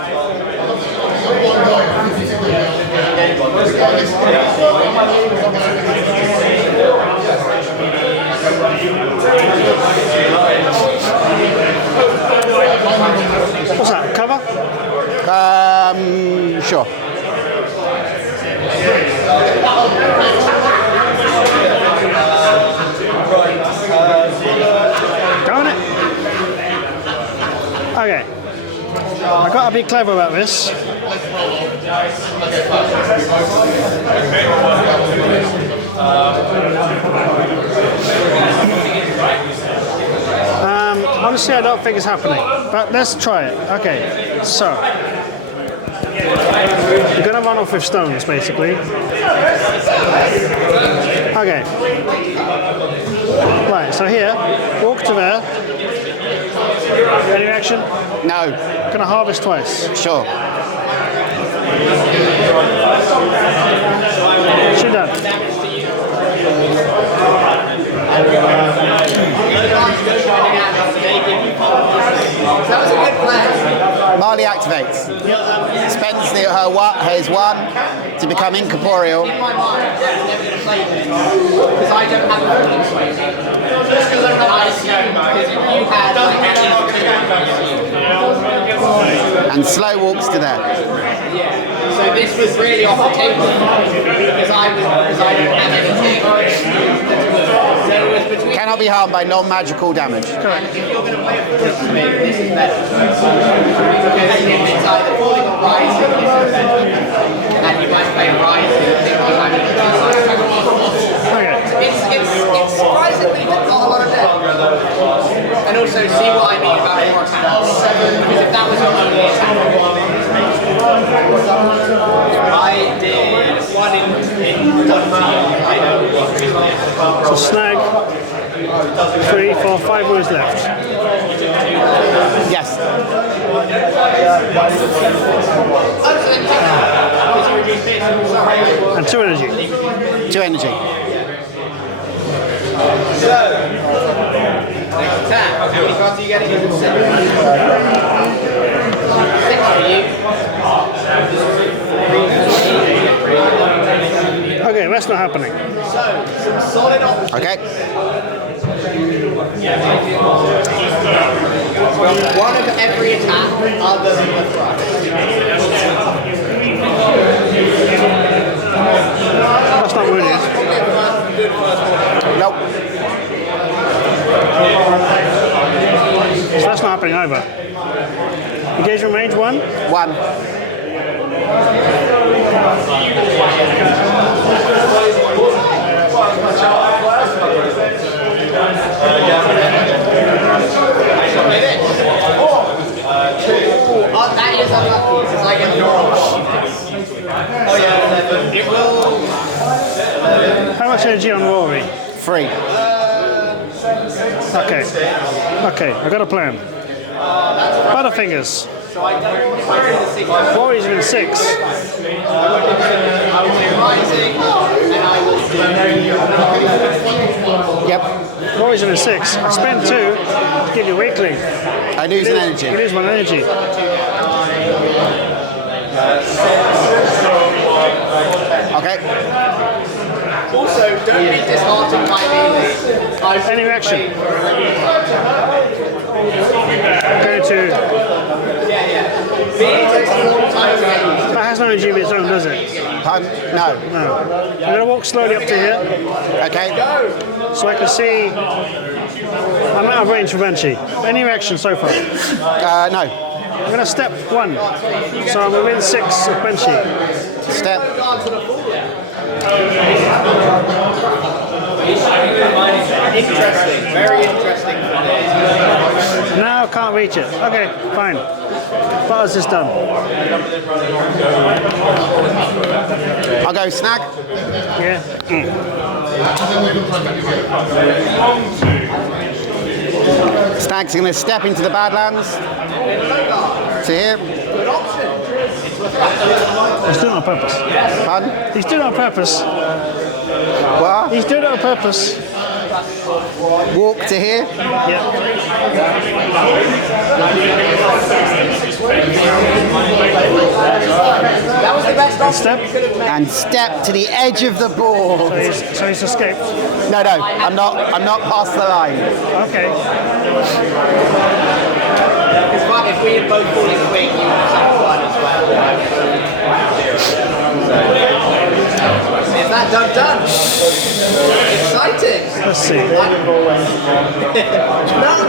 What's that? Cover? Sure. Darn it. Okay. I've got to be clever about this. Honestly, I don't think it's happening, but let's try it. Okay, so you're gonna run off with stones, basically. Okay. Right. So here, walk to there. Any reaction? No. Gonna harvest twice. Sure. She done. That was a good plan. Marley activates. Spends his one to become incorporeal. In my mind, I was never going to play this because I don't have a full swing. And I assumed because if you had like at least And slow walks to there. so this was really off the table because I don't have anything. So it was between. Cannot be harmed by non-magical damage. Correct. If you're going to play a full swing, this is better. Because if it's either falling or rising, this is better. And you might play rising, Okay. It's surprisingly not a lot of depth. And also see what I mean about more attacks. Because if that was your only attack, I did one in So Snag, 3, 4, 5 wounds left. Yes. And 2 energy. 2 energy. attack. How many cards are you getting? 6 for you. Okay, that's not happening. So, some solid options. Okay. One of every attack other than the thrust. That's not wounded. Nope. So that's not happening either. Engagement range 1. 1. That is unlucky because I get the normal. Oh yeah, it will. How much energy on Roary? 3. Okay. Okay, I got a plan. Butterfingers. So I do the 6. Roary's in 6. I will do rising and I will. Yep. Roary's in 6. I spend 2 to give you weakling. I lose an energy. You lose 1 energy. Okay. Also, don't be disheartened by me. Any reaction? Going to. That has no energy of its own, does it? No. No. I'm going to walk slowly up to here Okay. so I can see. I'm out of range for Banshee. Any reaction so far? No. I'm going to step 1. So I'm within 6 of Banshee. Step. Interesting, very interesting. Now I can't reach it. Okay, fine. Butters is done. I'll go snag. Yeah. Snag's going to step into the Badlands. To here. He's doing it on purpose. Pardon? He's doing it on purpose. What? He's doing it on purpose. Walk to here. Yeah. That was the best option Step. you could have made. And step to the edge of the board. So he's escaped. No, I'm not past the line. Okay. But if we had both fallen quick, you would have fun as well. Is that done? Exciting! Let's see. No,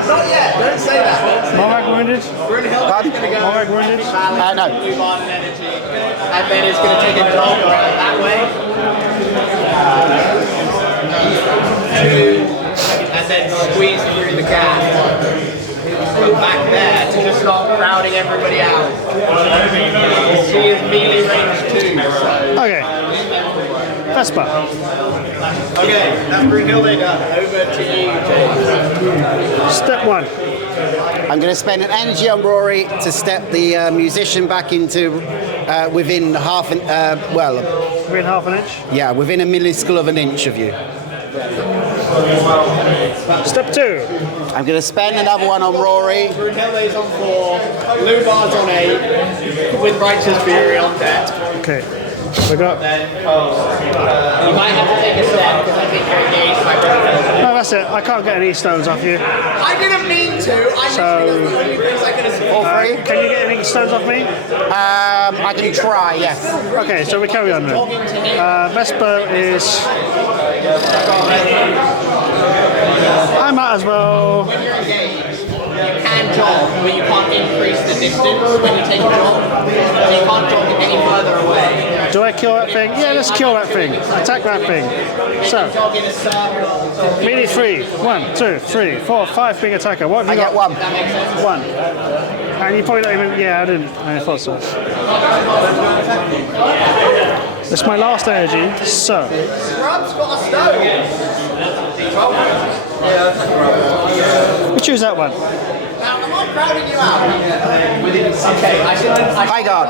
not yet. Don't say that. Morag wounded. Brunhilde's going to go. Morag wounded? No. Move on in energy. And then it's going to take a dog around that way. 2. And then squeeze through the gap. From back there to just start crowding everybody out. She is melee range 2. So. Okay. Vespa. Okay, that's Brunhilde done. Over to you, James. Step 1. I'm going to spend an energy on Roary to step the musician back into within half an Within half an inch. yeah, within a minuscule of an inch of you. Step 2. I'm going to spend another one on Roary. Brunhilde's on 4, Lubar's on 8, with Righteous Fury on 10. Okay. We got. You might have to take a step because I think you're engaged by Brunhilde. No, that's it. I can't get any stones off you. I didn't mean to. I literally, that's the only things I could have said. Can you get any stones off me? I can try, yes. Okay, so we carry on then. Vespa is. I might as well. When you're engaged, you can jog, but you can't increase the distance when you take a jog. So you can't jog any further away. Do I kill that thing? Yeah, let's kill that thing. Attack that thing. So, Jog in a circle. melee 3. 1, 2, 3, 4, 5 big attacker. What have I you get got? one. That makes sense. 1. And you probably don't even. Yeah, I didn't. I thought so. It's my last energy, so. Scrub's got a stone. We choose that one. Now, am I crowding you out? Okay, I should. High guard.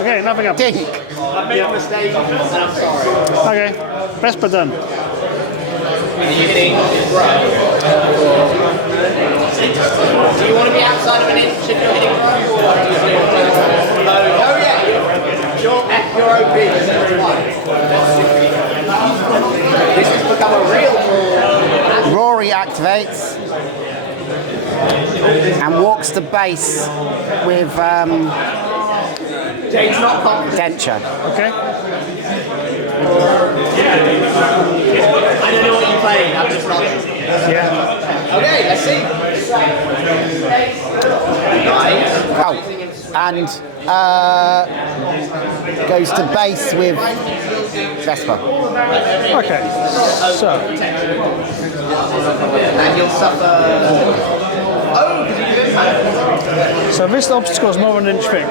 Okay, nothing up. Dink. I made a mistake, and I'm sorry. Okay, Vespa done. Are you hitting grow? Do you want to be outside of an inch if you're hitting grow? Or do you want to oh yeah, you're OP. This has become a real Roary activates and walks to base with James not confident. Dentia. Okay. I don't know what you're playing, I'm just running. Yeah. Okay, let's see. Nice. Oh, and goes to base with Vespa. Okay. So, And you'll suffer. so this obstacle is more than an inch thick.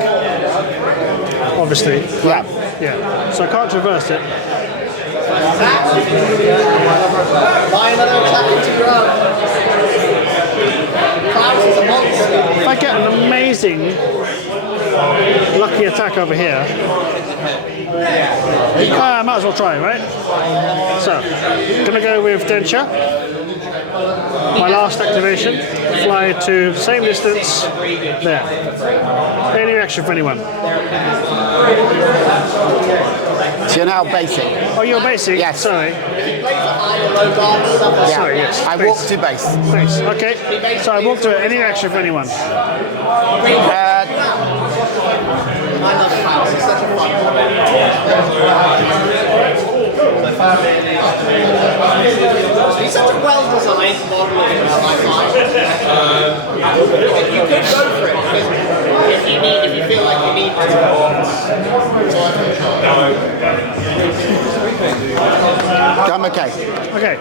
Obviously. Yeah. Yeah. So I can't traverse it. Buy another attack into grow. Klaus is a monster. If I get an amazing lucky attack over here, I might as well try, right? So, gonna go with Dentia. My last activation. Fly to same distance. There. Any reaction for anyone? So you're now basic. Oh, you're basic? Yes. Sorry. Yeah. Sorry, yes. I Base. walk to base. Thanks. Okay. So I walk to it. Any reaction for anyone? I love Klaus, he's such a fun one. He's such a well-designed model of him, I find. You could go for it, because if you feel like you need to. I'm okay. Okay.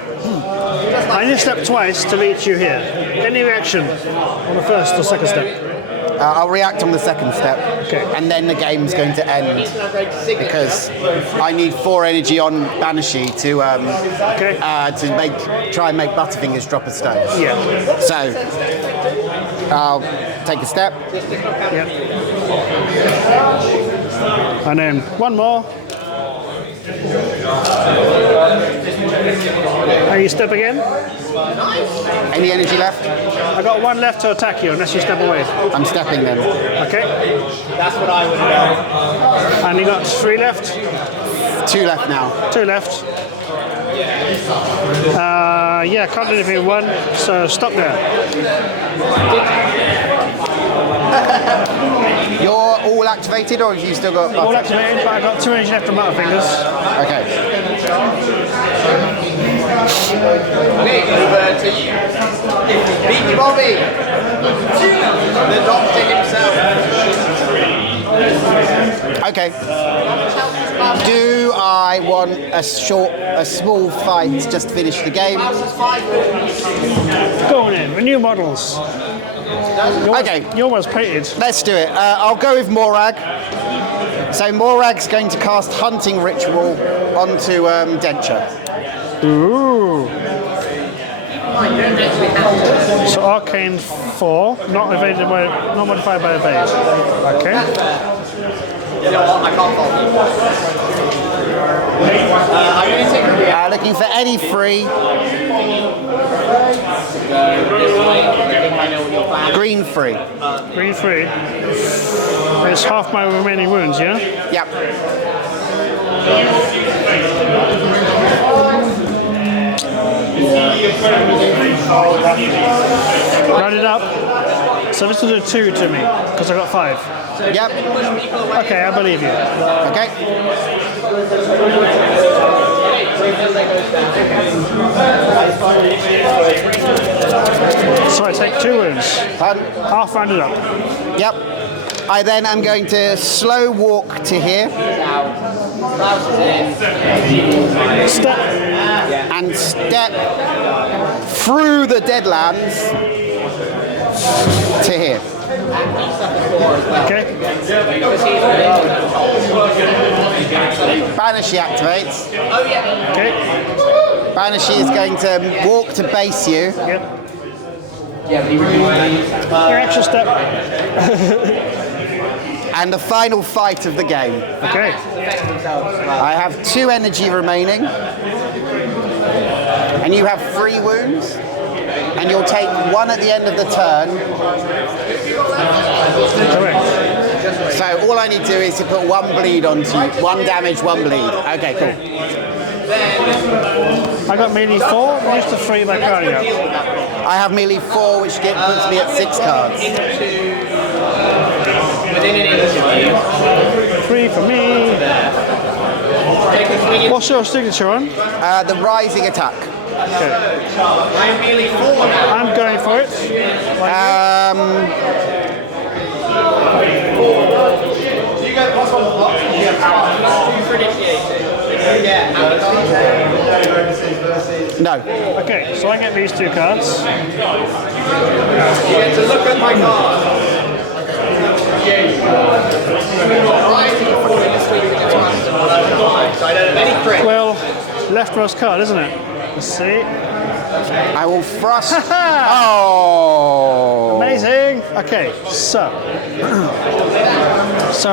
I need to step twice to reach you here. Any reaction on the first or second step? I'll react on the second step. Okay. And then the game's going to end because I need 4 energy on Banshee to Okay. try and make Butterfingers drop a stone. Yeah. So I'll take a step. Yep. And then one more. And you step again. Any energy left? I got 1 left to attack you unless you step away. I'm stepping then. Okay. That's what I would have done. And you got 3 left. 2 left now. 2 left. Yeah, can't do anything with 1, so stop there. You're all activated, or have you still got? All activated, but I got 2 energy left on Butterfingers. Okay. Okay, over to you. Beaky Bobby. The doctor himself. Okay. Do I want a small fight to just finish the game? Go on in, renew models. Okay. Yours painted. Let's do it. I'll go with Morag. So Morag's going to cast Hunting Ritual onto Dentia. Ooh. So Arcane 4, not modified by evade. Okay. You know what? I can't follow you. I'm going to take a reaction. Looking for any free. Green free. Green free. It's half my remaining wounds, yeah? Yep. Round it up. So this will do 2 to me, because I got 5. Yep. Okay, I believe you. Okay. So I take 2 wounds. Pardon? Half rounded up. Yep. I then am going to slow walk to here Step. and step through the Deadlands to here. Okay. Banshee activates. Okay. Banshee is going to walk to base you. Yep. Your extra step. And the final fight of the game. Okay. I have 2 energy remaining. And you have 3 wounds. And you'll take 1 at the end of the turn. Correct. So all I need to do is to put 1 bleed onto you. 1 damage, 1 bleed. Okay, cool. I got melee 4, used to 3 by cardio. I have melee 4, which puts me at 6 cards. Within an inch of you. 3 for me. What's your signature on? The rising attack. Okay. I'm melee 4 now. I'm going for it. You go plus 1 block. Yeah. 2 for initiating. Yeah. No. Okay, so I get these 2 cards. You get to look at my card. So I don't have any crit. Well, leftmost card, isn't it? Let's see. I will thrust. Oh! Amazing. Okay, so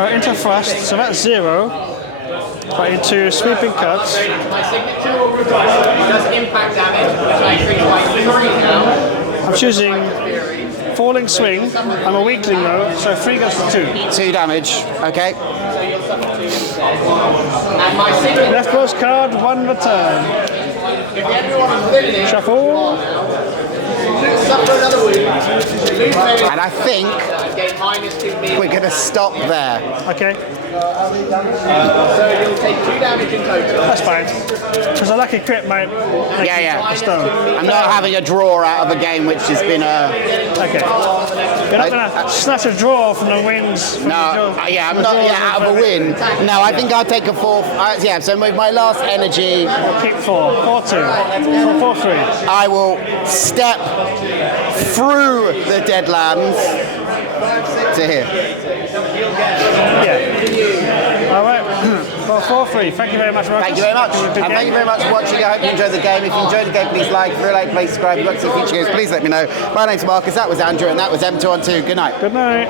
into thrust. So that's 0. But into sweeping cuts. My signature does impact damage, which I increase by 3 now. I'm choosing falling swing. I'm a weakling though, so 3 goes to 2. 2 damage. Okay. And my signature, Leftmost card, 1 return. if everyone is winning it, Shuffle. suffer another wound. And I think Get -2 we're going to stop there. Okay, So you'll take 2 damage in total. that's fine. Because a lucky crit might make Yeah. a stone. I'm not having a draw out of a game which has been a... Okay. You're not going to snatch a draw from the wins. No, I'm not out of a win. No, I think I'll take a 4. So with my last energy, Keep 4. 4-2. 4-3. I will step through the Deadlands to here. Yeah. All right. 4-3. Thank you very much, Marcus. Thank you very much. Good And game. thank you very much for watching. I hope you enjoyed the game. If you enjoyed the game, please like. If you like, please subscribe. If you want to see future games, please let me know. My name's Marcus. That was Andrew, and that was M212. Good night. Good night.